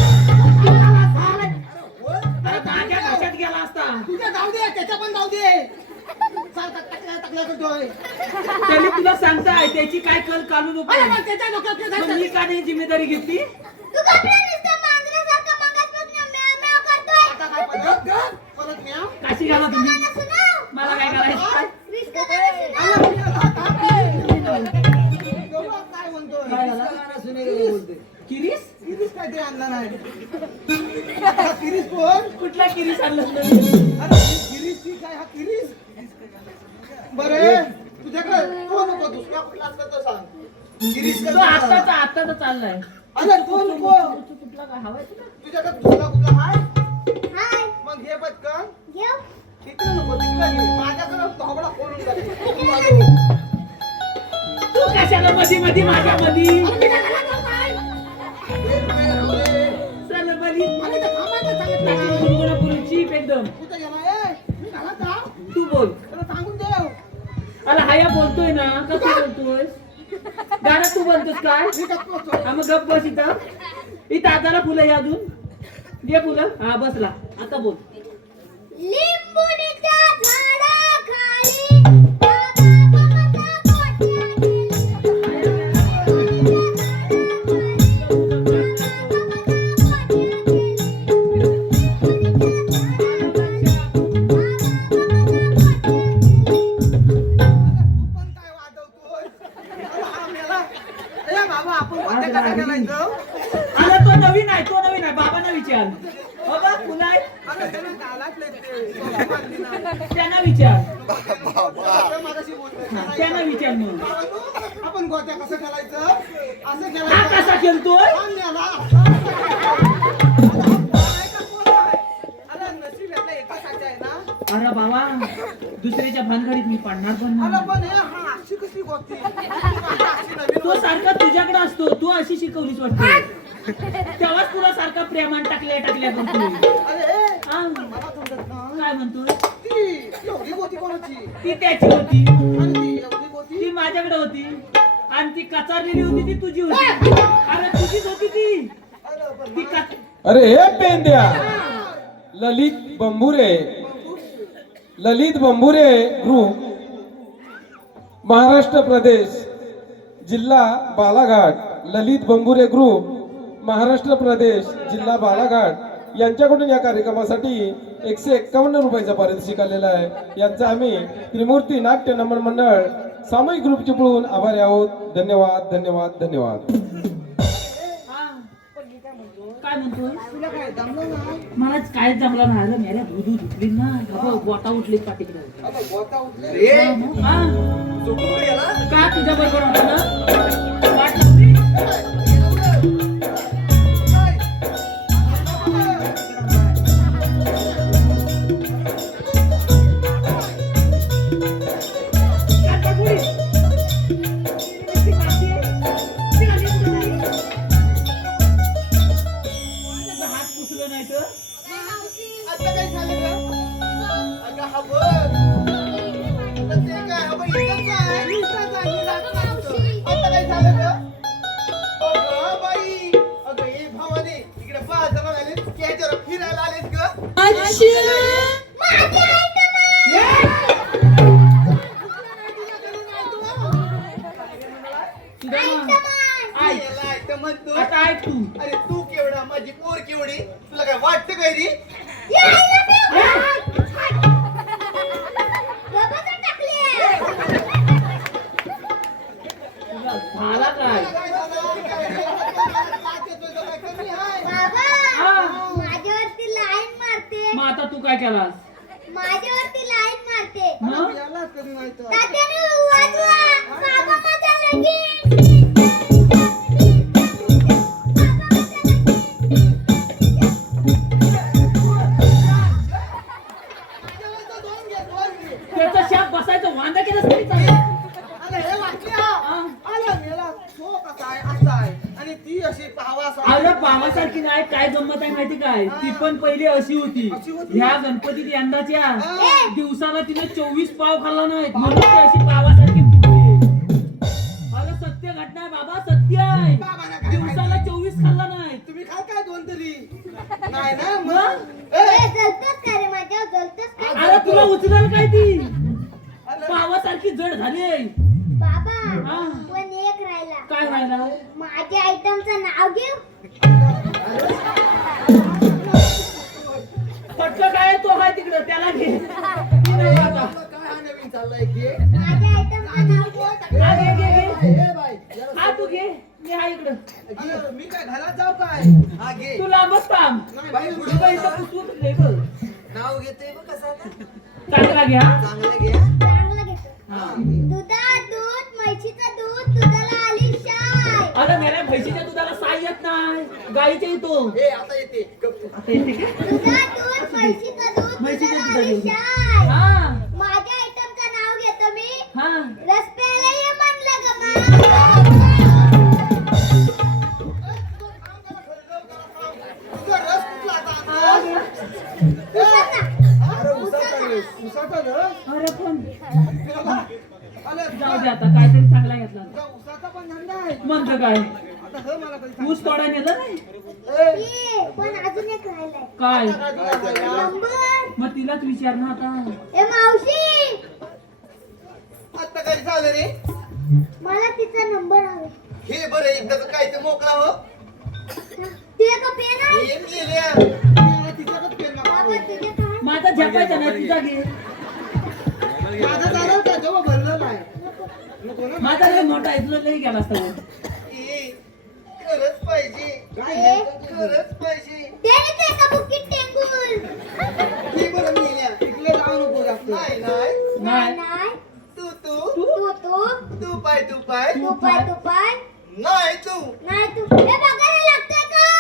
अरे माझ्या घशात गेला असता तुझ्या जाऊ दे, त्याच्या पण जाऊ दे. सारखा टकल्या टकल्या करतोय. तरी तुला सांगताय त्याची काय कल काढू नको अरे मग त्याच्या डोक्यात काय मग झालं? मी का नाही जिम्मेदारी घेतली तू घाबरला नुसतं मांजरासारखं मगाचपासून म्याव म्याव करतोय आता काय परत? परत म्याव? काशी घाला तुम्ही मला सुनाव मला काय करायचं रिस्क करायला आलं, मी आता काय? गौरव काय म्हणतोय? काय झालं? गाणं सुनेल बोलते. किरीस किरीस काहीतरी आणला नाही. हा किरीस कोण? कुठला किरीस आणलं नाही अरे ही किरीस ठीक आहे, हा किरीस. बरं तुझ्याकडे तो नको, दुसरा कुठला असला तर सांग. गिरीश तो का आत्ताचा चाललाय अरे तो नको. तू कुठला काय हवाय तुला तुझ्याकडे दुसरा कुठला हाय? हाय मग घे पटकन. घेऊ तिकडे नको, तिकडे घे. माझ्याकडे धावडा फोडून जाईल. तू कशाला मधी मधी माझ्या मधी चल बली आणि ते थांबायचं सांगितलं. गुणगुणापुरीची एकदम कुठे गेला? ए, मी घरात जा. तू बोल त्याला सांगून दे. अरे हाया बोलतोय ना कसं बोलतोय गाणं तू बोलतोस काय मी गप्प बसतो. हा मग गप बस इथं हाताला फुलं आहे अजून जे फुलं हा बसला आता बोल लिंबुनीच्या झाडाखाली बाबा बाबाचा गोठ्या तू पण काय वाजवतोय? अरे हा मेला. ए, कोणत्या कसा खेळायचं अरे तो नवीन आहे बाबांना विचार बाबा तुला आहे? अरे त्याला गालात लेते. त्यांना विचार मगाशी बोलतोय. त्यांना विचार मग आपण गोट्या कसं खेळायचं असं हा खेळायचं कसा खेळतोय हा मेला. अरे नशीब यातला एकासाठी आहे ना. अरे बाबा दुसऱ्याच्या भानगडीत मी पडणार पण अरे नाही. पण हे हा अशी कशी गोटी अशी नवीन तो सारखा तुझ्याकडे असतो तू अशी शिकवलीस वाटतं तेव्हाच तुला सारखा प्रेमान टाकल्या करतोय अरे हा? मला समजत ना. काय म्हणतोय ती एवढी गोटी कोणाची ती त्याची होती आणि ती एवढी गोटी ती माझ्याकडे होती आणि ती कचारलेली होती ती तुझी होती अरे तुझीच होती ती अरे पण ती कच- अरे हे पेंद्या ललित बंबुरे ग्रुप महाराष्ट्र प्रदेश जिल्हा बालाघाट ललित बंबुरे ग्रुप महाराष्ट्र प्रदेश जिल्हा बालाघाट यांच्याकडून या कार्यक्रमासाठी 151 रुपयाचा पारितोषिक आलेला आहे. यांचा आम्ही त्रिमूर्ती नाट्य नमन मंडळ सामूहिक ग्रुप चिपळून आभारी आहोत. धन्यवाद धन्यवाद धन्यवाद. हा. काय म्हणतोय तुला काय जमलं ना. मला काय जमलं नाही रे मेऱ्या दूध उठली ना बाबा गोटा उठली पाठीकडे अरे गोटा उठले. रे हा झोपून कुठे गेला का तुझ्या बरोबर होता ना वाट लावली? काका पुढे. ती माती आहे. ती आली कुठं नाही? माझा हात पुसलं नाही तर आता काय झालं ग? अगं हा बघ. आता ते काय हा बघ इथंच आहे. इथंच आहे. इथंच आहे. आता काय झालं ग? अगं बाई. अगं हे भावाने इकडे बाजाराला आलेत की ह्याच्यावर फिरायला आलेत ग? ऐक याला ऐकतं म्हणतो. आता ऐक तू अरे तू केवढा माझी पोर केवढी तुला काय वाटतं काय रे? झाला काय माझ्यावरती लाईन मारते मग आता तू काय केलास माझ्यावरती लाईन मारते मग याला कधी नाही तर. तात्याने वाजवा बाबा माझा लगीन दोन घे, दोन घे. त्याचा शाप बसायचं वांदा केलं तरी चालेल. अरे हे वाटल्या. आला मेला तो कसा आहे असा आहे आणि ती अशी पावा अरे बाबासारखी नाही काय गंमत आहे माहिती काय ती पण पहिली अशी होती अशी होती? ह्या गणपतीत यंदाच्या हा. दिवसाला तिने 24 पाव खाल्ला नाही म्हणून ती अशी पावासारखी फुटली. अरे सत्य घटना आहे बाबा सत्य आहे बाबाला काय दिवसाला 24 खाल्ला नाही तुम्ही खा काय दोन तरी नाही ना मग? मग ए, जलतोस का रे माझ्यावर जलतोस का अरे तुला उचलाल काय ती पावासारखी जड झाली बाबा हा. पण एक राहिला काय व्हायला माझ्या आयटमचं नाव घेऊ पटकं काय तो हाय तिकडं त्याला घे ती नाही आता. काय हा नवीन चाललाय की माझ्या आयटमचं नाव घेऊ हा, घे, घे, घे. हे बाई जरा हा तू घे मी हा इकडं अगं, मी काय घरात जाऊ काय हा घे तू लांबच थांब बाई तुझं पुढे इथं पुसवून ठेवलंय बघ. नाव घेते बघ कसं आता. चांगला घ्या चांगलं घ्या चांगलं घेतो हा. दुधात दूध म्हशीचं दूध दुधाला आली शाय अरे मेल्या म्हैशीच्या दुधाला साई येत नाही गाईच्या येतो हे आता येते गप तू. आता येते का? दुधात दूध म्हशीचं दूध म्हशीच्या दुधाला आली दुधाला शाय हा माझ्या आयटमचं नाव घेतो मी हा रस प्यायला ये म्हणलं ग तुझा रस कुठला आता? अरे उसाचा रस. उसाचा रस? अरे पण अरे जाऊ दे आता काहीतरी चांगला घेतला तुझा उसाचा पण धंदा आहे म्हणतो काय आता हे मला कधी सांग. ऊस तोडा नेलं नाही ये पण अजून एक राहिलाय काय नंबर मग तिलाच विचार ना आता ए मावशी आता काय झालं रे मला तिचा नंबर हवा हे बरं एकदाच काय ते मोकळा हो तुझ्या का पेन आहे हे लिहिल्या तिच्याकडे पेन बाबा मागवू. तुझ्या काय माझा झपायचा नाही तुझा घे माझा झालं होतं जेव्हा भरलं नाही नको ना माझा लय मोठा आहे तुला लई गेला असता ए, खरंच पाहिजे खरंच पाहिजे ते का बुकीट टेंगूल हे बरं मेल्या इकडे जाऊ नको जास्त नाही नाही नाही नाही तू तू तू तू तू पाय तू पाय तू पाय तू पाय नाही तू नाही तू हे बघायला लागतंय काय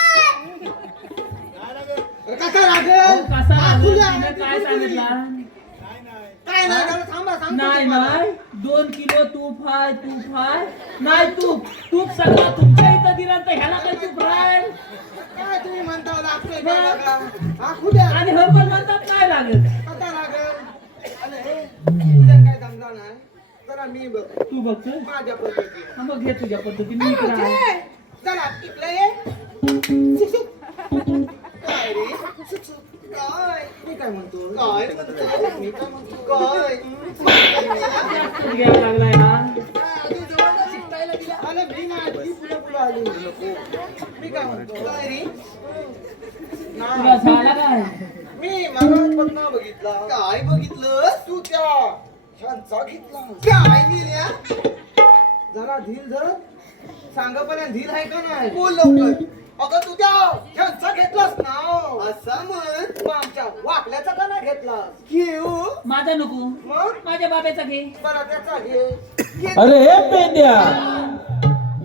कसा लागेल कसा लागला? तिने काय सांगितलं काय नाही झालं? थांबा सांगतो नाही तुम्हाला. नाही 2 किलो तूप हाय नाही तूप सगळं तुमच्या इथं दिलं तर ह्याला काय तूप राहील काय तुम्ही म्हणता लागतोय का बघा. हा खुद्या आणि हे पण म्हणतात काय लागेल कसा लागेल आणि हे तुझ्या काय समजा नाही जरा मी बघ तू बघतोय माझ्या पद्धतीने मग घे तुझ्या पद्धतीने इकडे आहे. चला इकडे ये सुक, सुक. काय रे सुक, सुक. काय मी काय म्हणतो काय म्हणतो मी काय म्हणतो काय जास्तच घ्यायला लागलाय हा आधी जवळ शिकवायला दिला अरे मी ना आधी पुढे पुढे आली मी काय म्हणतो काय रे तुला झाला काय मी मगाचपासून बघितला काय बघितलं तू त्या ह्यांचा घेतला काय मिळ्या जरा धीर धर सांगा पण धीर आहे का नाही बोल लवकर अगं तू त्या ह्यांचा घेतलास ना असा म्हण मग आमच्या वाकल्याचा का नाही घेतलास घेऊ माझा नको मग माझ्या बाब्याचा घे बरं त्याचा घे अरे हे पेंड्या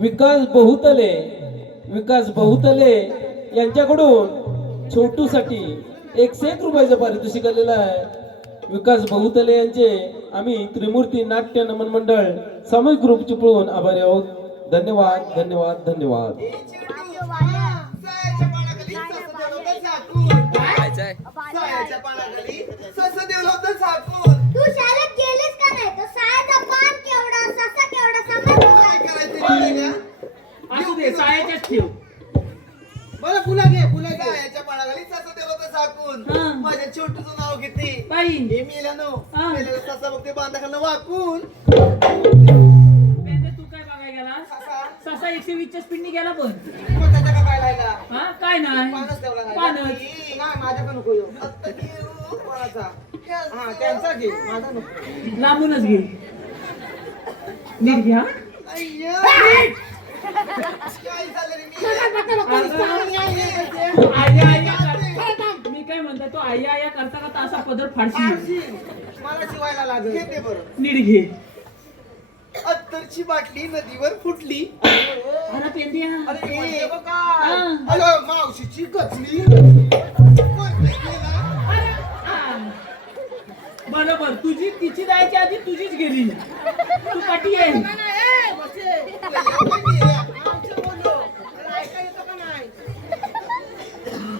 विकास बहुतले यांच्याकडून छोटूसाठी 101 रुपयाचं पारितोषिक आलेलं आहे. विकास बहुतले यांचे आम्ही त्रिमूर्ती नाट्य नमन मंडळ सामूहिक ग्रुप चिपळूण आभारी आहोत. धन्यवाद धन्यवाद धन्यवाद. सायाच्या पानाखाली ससं देवलं होतं झाकून. जायचंय सायाच्या पानाखाली ससं देवलं होतं झाकून. तू शाळेत गेलीस का नाही तो सायाचा पान केवढा ससा केवढा समज काय करायचं रे? असू दे सायाच्याच ठेव बरं फुला घे फुला घे सायाच्या पानाखाली ससं देवलं होतं झाकून. हा. माझ्या छोटूचं नाव घेते बाई हे मेल्यानं हा. मेलेलं ससा बघते बांधाखालं वाकून पेंडे तू काय बघाय गेला ससा ससा 120च्या स्पीडने गेला पण मग त्याच्या का काय लायला हा काय नाही पानच ठेवला नाही. पानच नाही माझ्याकडे नको येऊ आत्ता घेऊ कोणाचा हा त्यांचा घे माझा नको लांबूनच घे नीट घ्या अय्यो. काय झालं रे मी? मी काय म्हणतो तो आया करता करता असा पदर फाडशी मला शिवायला लागेल घेते बरं नीट घे अत्तरची बाटली नदीवर फुटली अरे पेंडिया अरे हे बघ हा. काय अरे मावशीची कचली बरोबर तुझी तिची जायच्या आधी तुझीच गेली तू पाठी आहे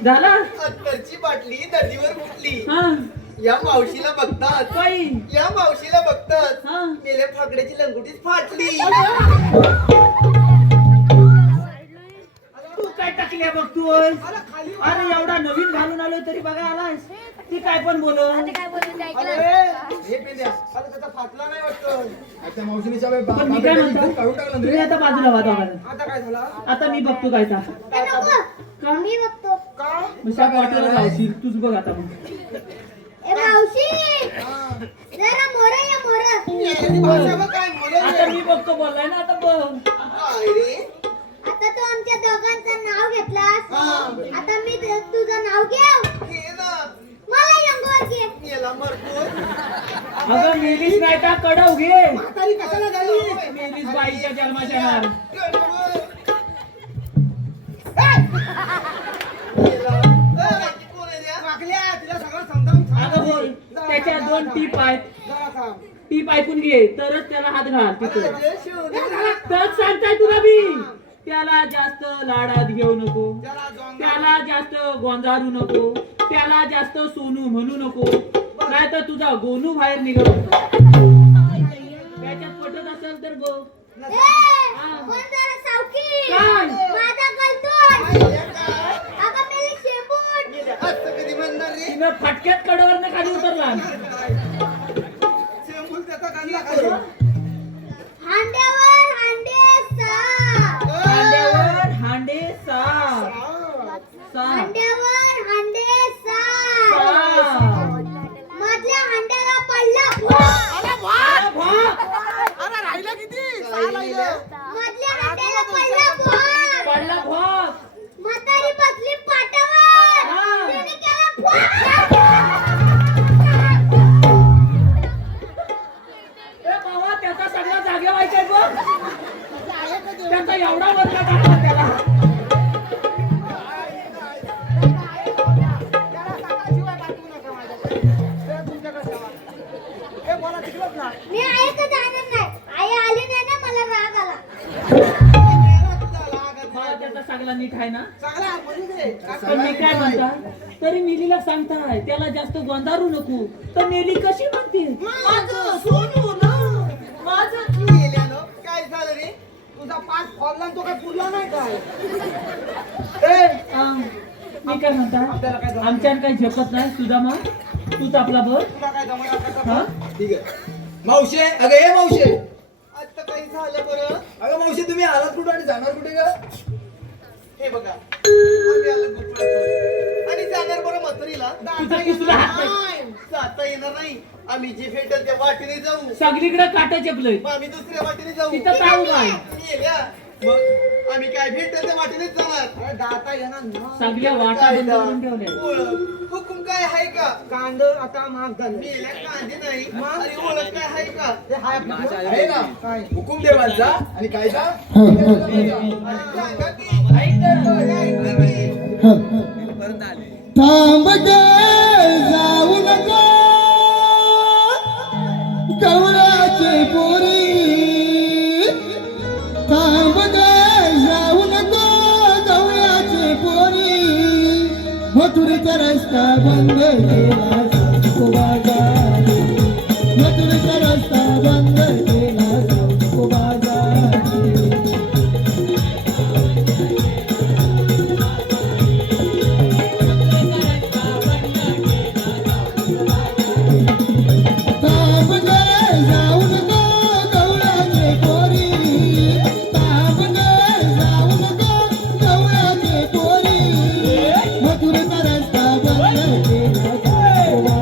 झाला अत्तरची बाटली नदीवर फुटली हा या मावशीला बघतात बाई या मावशीला बघतात हा मेल्या फाकड्याची लंगोटीच फाटली तू काय टाकल्या बघतोय अरे एवढा नवीन घालून आलोय तरी बघा आलायस ती काय पण बोल काय बोलून ऐकलं हे पेंद्या अरे त्याचा फाटला नाही वाटतं आता मावशीच्या पण मी काय म्हणतो काढून टाकलं तुम्ही आता बाजूला वादा करा. आता काय झाला आता मी बघतो काय का ते नको मी बघतो का मग वाटेला लावशील तूच बघ आता मग ए मावशी जरा मोर या मोर याची भाषा बघ काय मुलं आता मी बघतो बोललाय ना आता बघ काय रे आता तू आमच्या दोघांचं नाव घेतलास हा. आता मी तुझं नाव घेऊ हे ना मला यंगवर घे याला मरतो अगं मेलीस नाही का कडव घे म्हातारी कशाला झाली मेलीस बाईच्या जन्माच्या हार अगं बोल त्याच्या 2 टीप आहेत टीप ऐकून घे तरच त्याला हात घाल तिथं तरच सांगताय तुला मी त्याला जास्त लाडात घेऊ नको त्याला जास्त गोंजारू नको त्याला जास्त सोनू म्हणू नको नाही तर तुझा गोनू बाहेर निघत त्याच्यात पटत असेल तर बघ कोण जरा सावकी काय? माझा गलतोय अगं मेली शेपूट कधी म्हणणार रे तिनं फटक्यात कडवरनं खाली उतरला शेंबूल त्याचा कांदा खातो हांड्यावर हांडे साप हांड्यावर हांडे साप साप हांड्यावर हांडे साप साप मधल्या हांड्याला पडला भोग. अरे राहिलं किती मधल्या हांड्याला पडला भोग. पडला मोत्यांचा एवढा वरला टाकला त्याला. मी आईचं जाणार नाही. आई आली नाही ना मला राग आला. मला त्याचा सगळा नीट आहे ना. चांगला म्हणजे पण मी काय म्हणता तरी मिलीला सांगताय त्याला जास्त गोंधारू नको तर मेली कशी म्हणते माझं सोनू ना माझं. गेल्यानं काय झालं रे तुझा पाठ फोडला आणि तो काय पुरला नाही काय मी काय म्हणता आमच्यान काही झेपत नाही सुदामा तूच आपला बघ. तुला काय जमणार हा ठीक आहे मावशे अगं ये मावशे आता काही झालं बरं अगं मावशे तुम्ही आलात कुठं आणि जाणार कुठे ग हे बघा आम्ही आलो गोकुळातून आणि जाणार बरं मथुरीला तुझं किसला हात नाही. नाही, जाता येणार नाही आम्ही जे भेटेल त्या वाटेने जाऊ सगळीकडे काटा चपलय मग आम्ही दुसऱ्या वाटेने जाऊ तिथं काय उभा आहे? मेल्या. मग आम्ही काय भेटेल त्या वाटेनेच जाणार जाता येणार सगळ्या वाटा बंद करून ठेवल्या. ओळख हुकूम काय आहे का कांद आता महाग झालं मेल्या कांदे नाही अरे ओळख काय आहे का ते हाय आपलं. आहे ना काय हुकुम देवाचा आणि कायदा सांगा की ऐकलं की परत आले थांब ग जाऊ नको गवळाचे पोरी थांब ग जाऊ नको गवळाचे पोरी मथुरीचा रस्ता बंद केला जाऊ बाजारी मथुरीचा रस्ता बंद केला जाऊ बाजारी थांब ग जाऊ नको गवळाचे पोरी थांब ग जाऊ नको गवळाचे पोरी मथुरेचा रस्ता बंद केला जाऊ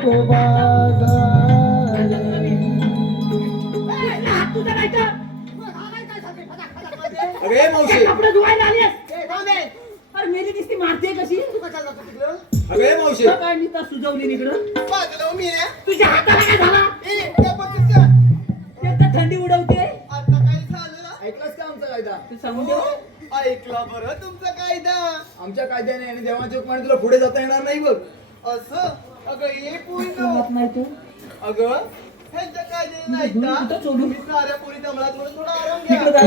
नको बाजार हात तुझा नाही का? अरे मावशी कपडे धुवायला आलीस? अरे मेली दिसती मारते कशी अरे मावशी काय नीता सुजवली इकडं बाजूला हो मेल्या. तुझ्या हाताला काय झाला त्या बघितलं? एक तर थंडी उडवते आता काय झालं? ऐकलास का आमचा कायदा तू सांगून देऊ ऐकला बरं तुमचा कायदा. आमच्या कायद्याने आणि देवाच्या हुकमाने तुला पुढे जाता येणार नाही बघ असं अगं ये पुरी कळत नाही तू अगं ह्यांच्या कायद्याने नाही धुणं कुठं का सोडू? तुम्ही साऱ्या पुरी दमलात म्हणून थोडा आराम तिकडं घ्या.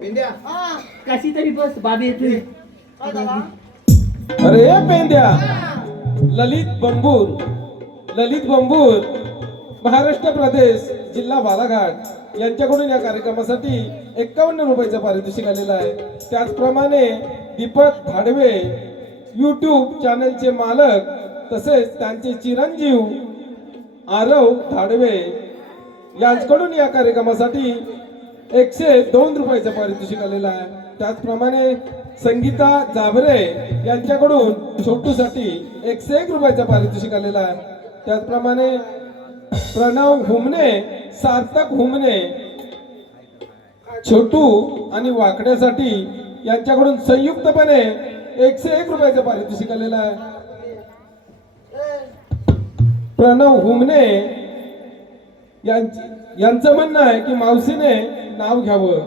बिंद्या हा, कशी तरी बस बाबी येते काय झाला? अरे पेंद्या ललित बंबूर महाराष्ट्र प्रदेश जिल्हा बालाघाट यांच्याकडून या कार्यक्रमासाठी 51 रुपयाचं पारितोषिक आलेलं आहे. त्याचप्रमाणे दीपक धाडवे यूट्यूब चॅनलचे मालक तसेच त्यांचे चिरंजीव आरव धाडवे यांच्याकडून या कार्यक्रमासाठी 102 रुपयाचं पारितोषिक आलेलं आहे. त्याचप्रमाणे संगीता जाबरे यांच्याकडून छोटूसाठी 101 रुपयाचं पारितोषिक आलेलं आहे. त्याचप्रमाणे प्रणव हुमने सार्थक हुमने छोटू आणि वाकड्यासाठी यांच्याकडून संयुक्तपणे 101 रुपयाचं पारितोषिक आलेलं आहे. प्रणव हुमने यांचं म्हणणं आहे की मावशीने नाव घ्यावं.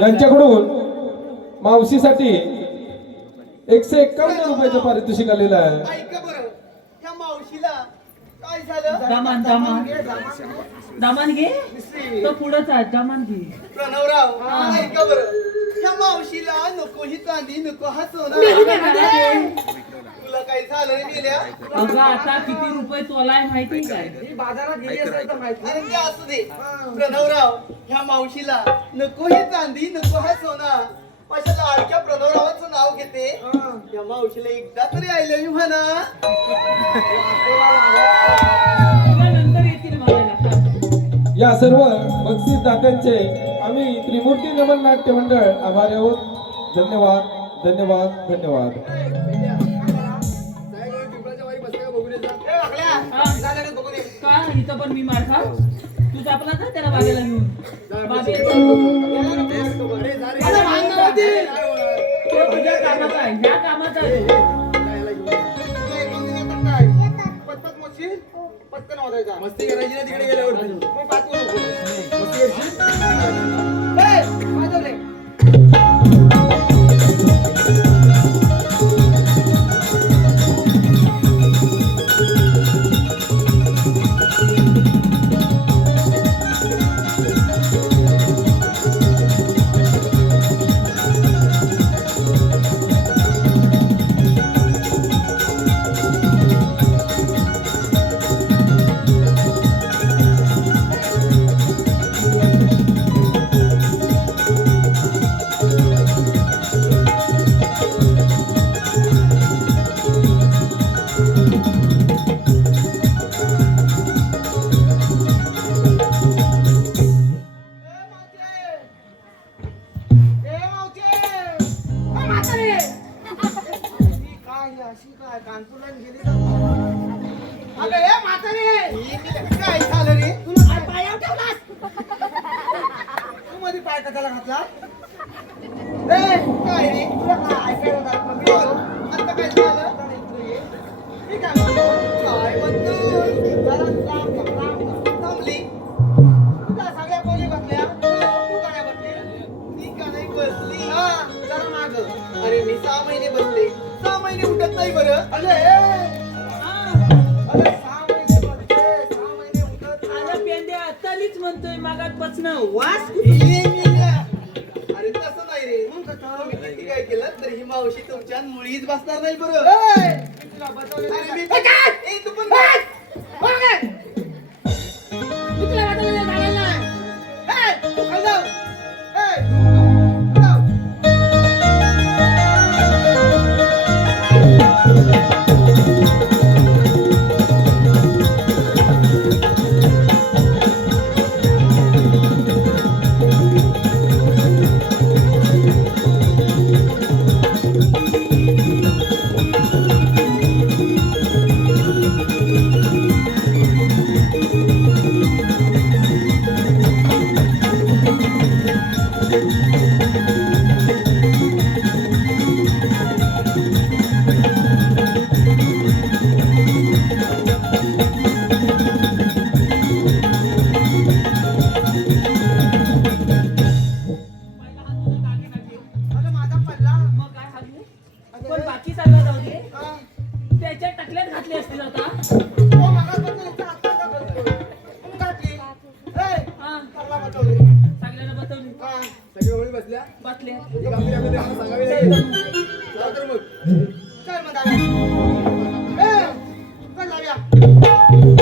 यांच्याकडून मावशीसाठी 151 रुपयाचं पारितोषिक आलेलं आहे. ऐका बरं ह्या मावशीला काय झालं? दामान दामान घे तो पुढंच आहे दामान घे प्रणवराव ऐका बरं ह्या मावशीला नको ही चांदी नको हा सोना. तुला काही झालं रे गेल्या? अगं आता किती रुपये तोलाय माहिती काय अरे ते असू दे प्रणवराव ह्या मावशीला नको ही चांदी नको हा सोना. माझ्या लाडक्या प्रणवरावाचं नाव घेते त्या मावशीला एकदा तरी आय लव्ह यू म्हणा. तुला नंतर येतील मला या सर्व बक्षीस दात्यांचे आम्ही त्रिमूर्ती नमन नाट्य मंडळ आभारी आहोत. धन्यवाद धन्यवाद धन्यवाद. पिंपळाच्या वारी बसल्या का बघू दे जा. ए, वाकल्या, झालं ना बघू दे. का इथं पण मी मार खा तू आपला ना त्याला बागेला घेऊन बाबी अरे जा रे. अरे, भांडण होती. तो तुझ्या कामाचा आहे ह्या कामाचा आहे तुला एक दोन दिवसात काय? पटपट मोजशील? पटकन वाजायचा. मस्ती करायची ना तिकडे गेल्यावरती मग बात करू नको. मस्ती करशील? ए, वाजवले. काय झालं रे? तुला काय पायावर ठेवलास? तू मध्ये पाय कशाला घातला? ए, काय रे? तुला काय ऐकायला जात नाही? बोल. आता काय झालं? ठीक आहे. काय म्हणतोस? जरा थांबली. तुला सगळ्या बोली बसल्या. तू का नाही बसली? मी का नाही बसली? हा, जरा मागं. अरे मी 6 महिने बसले. 6 महिने उठत नाही बरं. अरे 6 महिने बसले. 6 महिने उठत नाही. आला पेंद्या तलीच म्हणतोय मागात बसणं वास अरे तसं नाही रे तुम्ही किती काय केलं तर ही मावशी तुमच्या मुळीच बसणार नाही बरं. अरे मी ए, तू पण बस. तुला वाटायला लागलं नाही. ए, तू खाली जाऊ. ए, जाऊ. पण बाकी सगळं जाऊ दे हा. त्याच्या टकल्यात घातली असतील आता हो, मगापासून इथं आत्ता दाखवतोय. मग घातली. ए, हा चांगला बसवली. सगळ्यांना बसवली हा. सगळे होळी बसल्या बसले ही कामगिरी आपल्याला आम्हाला सांगावी लागेल. चला तर मग चल मग जाऊया. ए, चल जाऊया.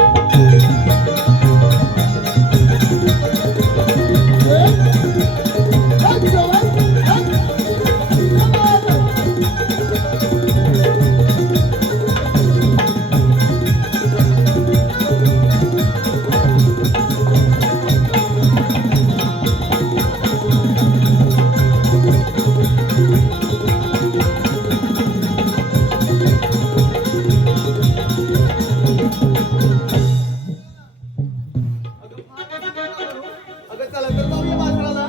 अगं चला तर जाऊया बाजाराला.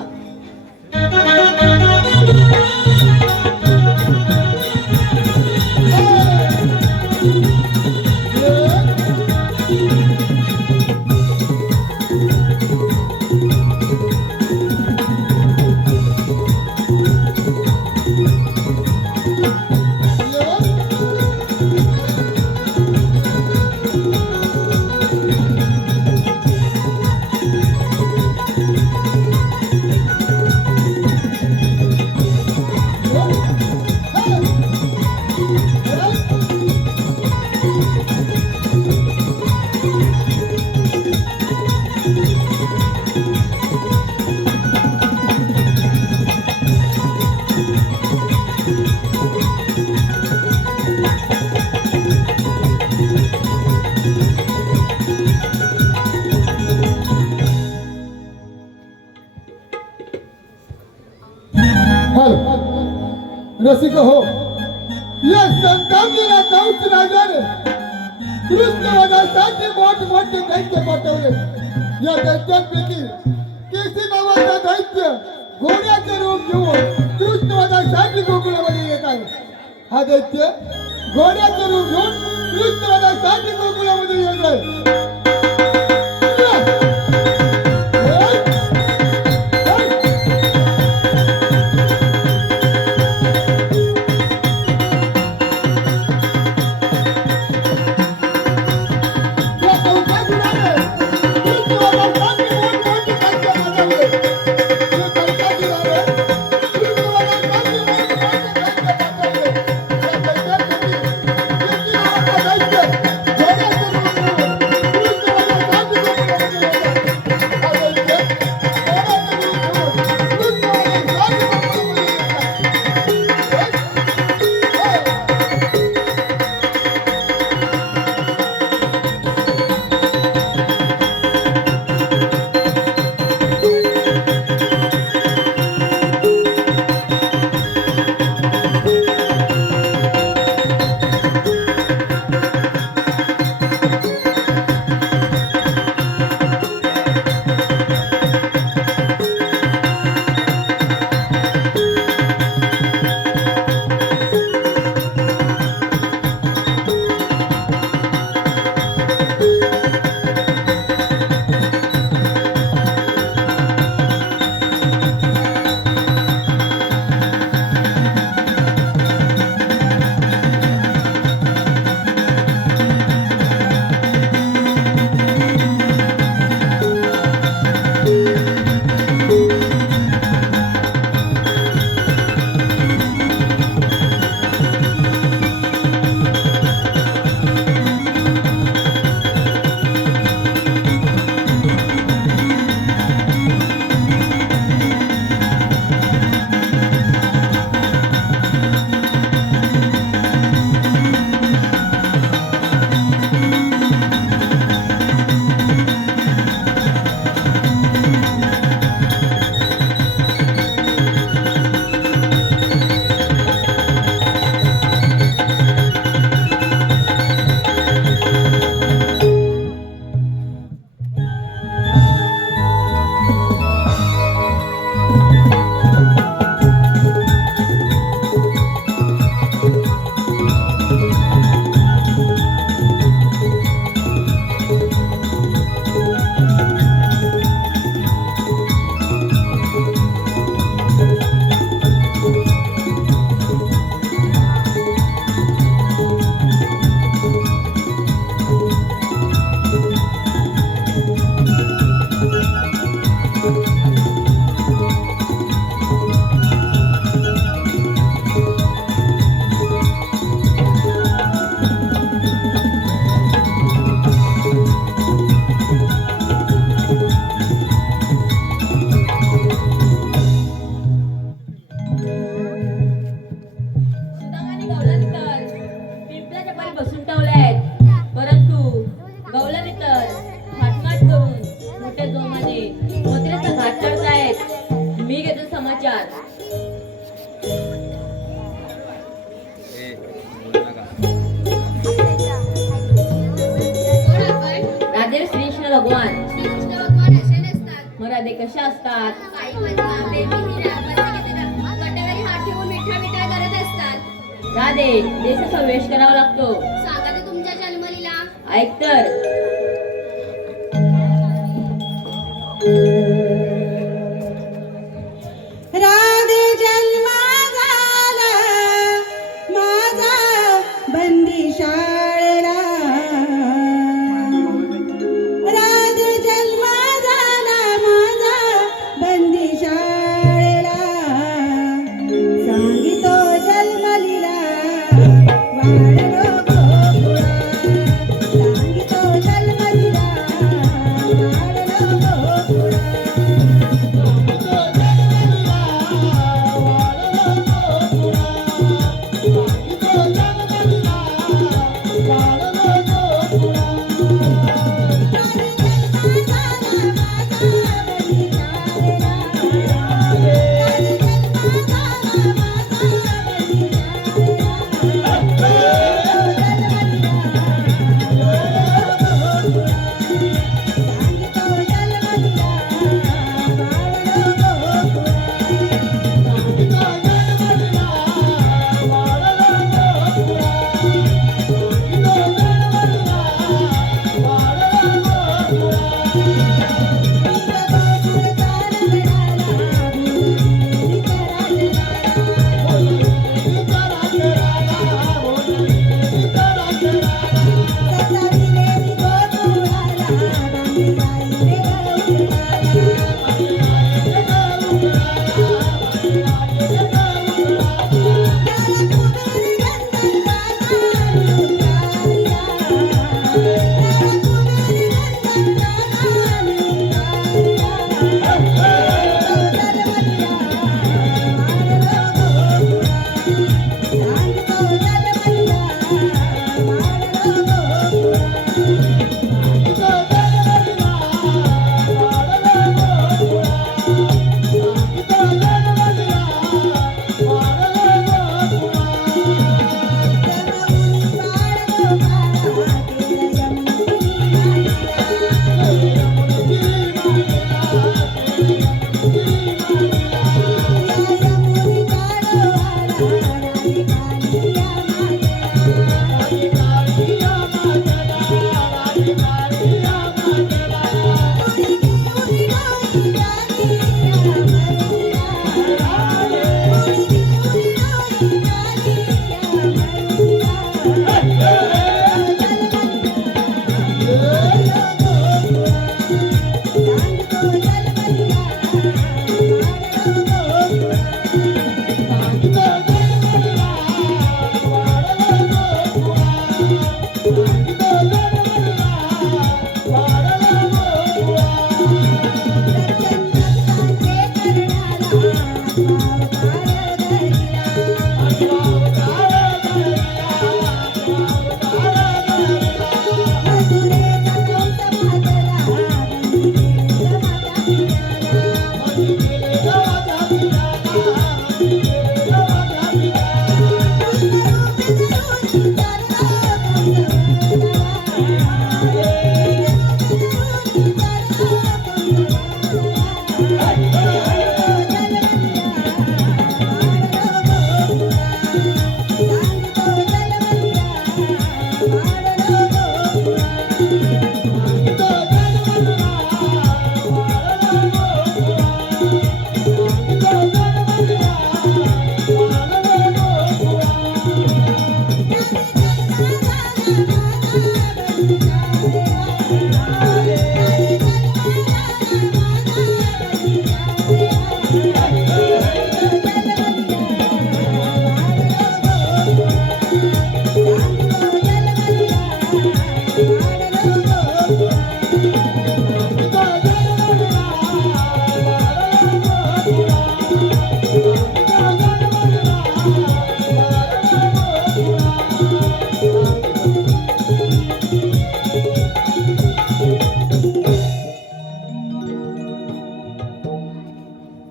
रसिक हो या संतांना जाऊच राजाने कृष्णवधासाठी मोठमोठे दैत्य पाठवले. या दैत्यांपैकी केसी नावाचा दैत्य घोड्याचे रूप घेऊन कृष्णवधासाठी गोकुळामध्ये येत आहे. हा दैत्य घोड्याचे रूप घेऊन कृष्णवधासाठी गोकुळामध्ये येत आहे. राधे देशाचा वेश करावा लागतो. सांगा तर तुमच्या जन्मलीला. ऐक तर. राधे जन्म झाला माझा बंदी शाळेला राधे जन्म झाला माझा बंदी शाळेला सांगितो जन्मलीला वाढलो गोकुळा सांगितो जन्मलीला वाढलो गोकुळा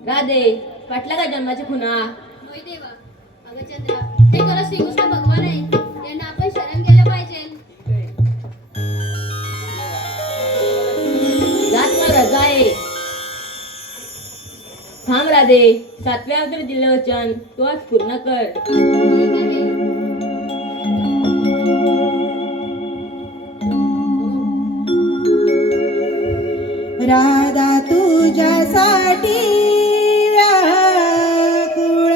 राधे वाटला का जन्माची खुणा? होय देवा. अगं चंद्रा, हे खरं श्रीकृष्ण भगवान आहे. यांना आपण शरण गेलं पाहिजे. जात न रजा आहे. थांब राधे, 7व्या अवतार दिलं वचन तू आज पूर्ण कर. ठीक आहे. राधा तुझ्यासाठी व्याकुळ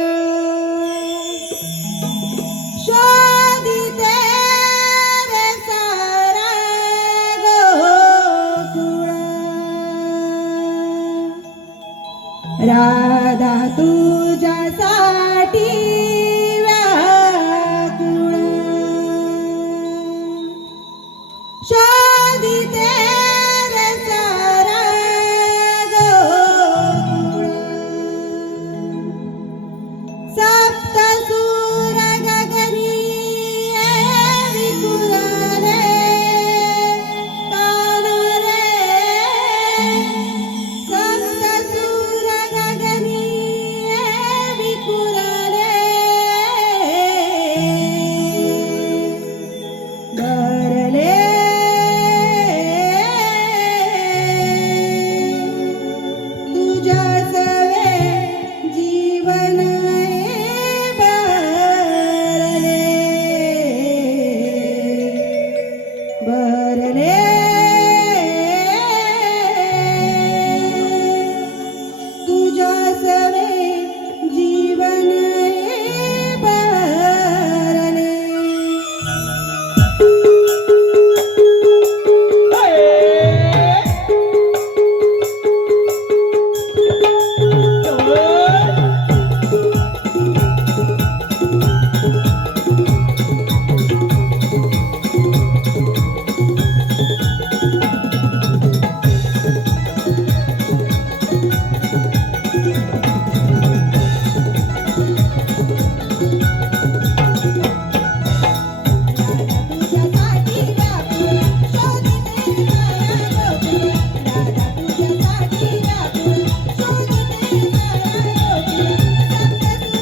शोधिते रे सारा गोकुळ राधा तुझ्यासाठी व्याकुळ शोधिते रे सारा गोकुळ सप्तसूर गगनी विपुल रे तान रे सप्तसूर गगनी विपुल रे भरले तुझ्या सवे जीवन भरले तुझ्या सवे जीवन भरले तुझ्यासाठी व्याकुळ शोधिते सारा गोकुळ राधा तुझ्यासाठी व्याकुळ शोधिते सारा गोकुळ सप्तसूर गगनी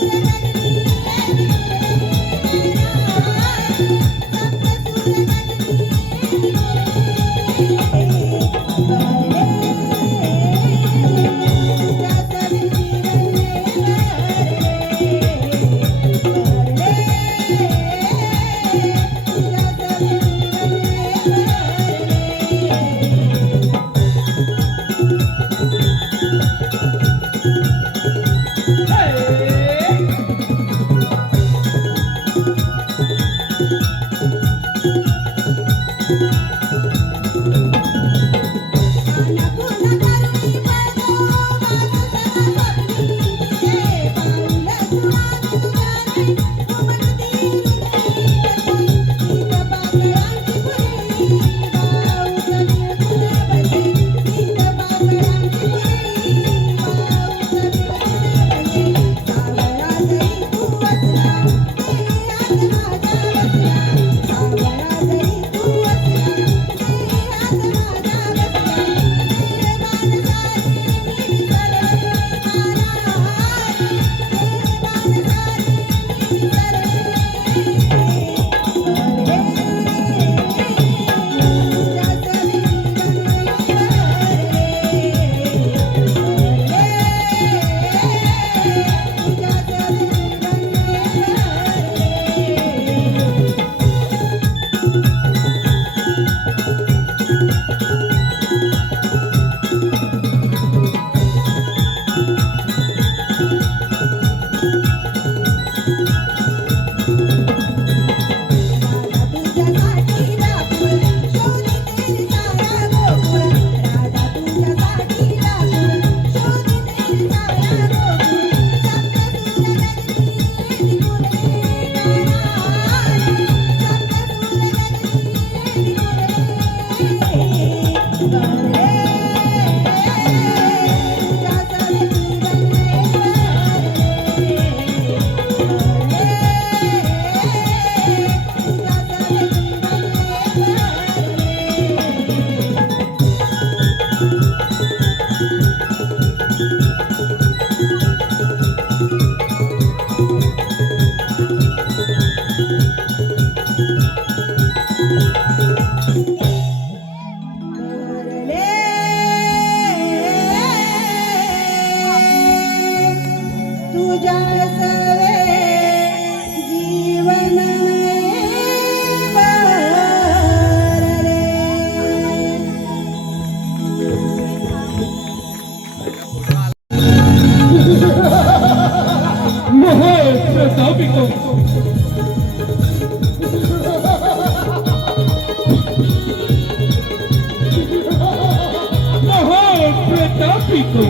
महाप्रतापिको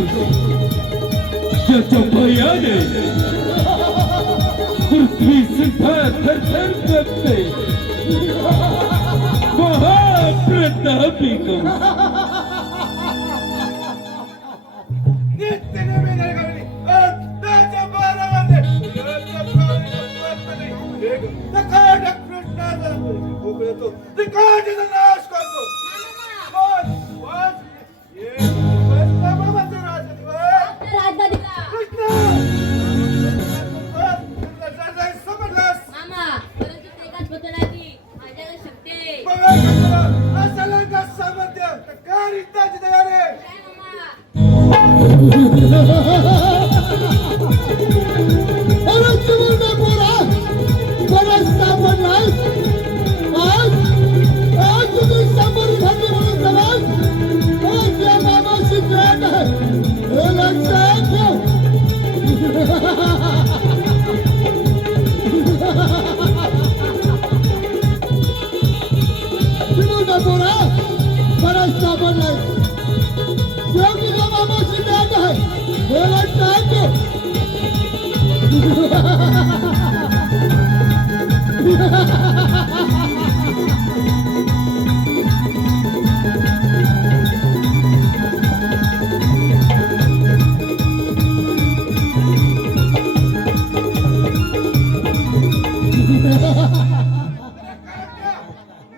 ज्याच्या भयाने पृथ्वी सुद्धा थरथर कापते महाप्रतापिको नित्य नेहमी नाही घालली. आत्ताच्या 12 वाजले. याच्या पावलीला पत नाही. एक सकाळच्या कृष्णाचा उकळतो. त्रिकाळाचा नाश करतो. बस, बस. ये, बस ना बाबाचं राजदिवस. राजधानीला कृष्ण! बस, तुझा जय समजलास. मामा परंतु ते एकाच बदलाची माझ्याकडे शक्ती आहे. बघा कसं, असलं का सामर्थ्य. तर काय रित्ताची तयारी आहे? काय मामा अरे चिमुरडा पोरा, बराच सापडलास. आज तुम्ही समोर घातली म्हणून समज. आज या मामाची भेट आहे. हे लक्षात ठेव. चिमुरडा पोरा, बराच सापडलास. शेवटी या मामाची भेट आहे. हे लक्षात ठेव.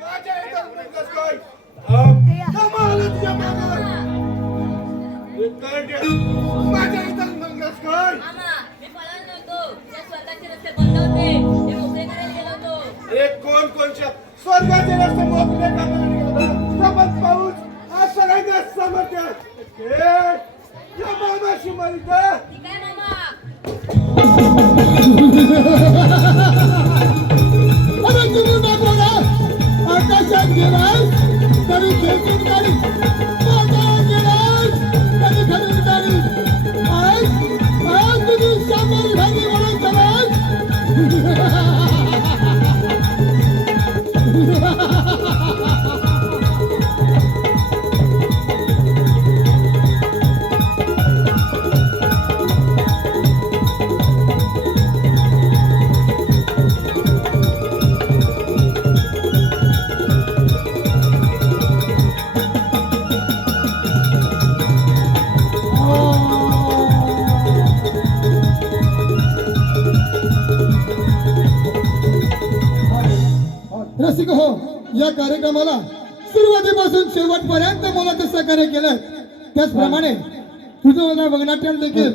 माझ्या इथं म्हणतोस काय? कमाल तुझ्या मागावर. हे करड्या, माझ्या इथं म्हणतोस काय? मामा मी पळालो नव्हतो त्या स्वर्गाचे रस्ते बंद होते ते मोकळे करायला गेलो होतो. हे कोणच्या स्वर्गाचे रस्ते मोकळे करण्यासाठी गेला. सबंध पाऊस आज सगळ्यांना सामर्थ्य. हे या मामाशी म्हणता. ठीक आहे मामा अरे चिमुरडा पोरा, आकाशात गेलास तरी खेचून काढी. पाताळात गेलास तरी खणून काढी. आज तुझी समोर घातली म्हणून समज. रसिक हो, या कार्यक्रमाला सुरुवातीपासून शेवटपर्यंत मला सहकार्य केलं. त्याचप्रमाणे तुझं वगनाट्यम देखील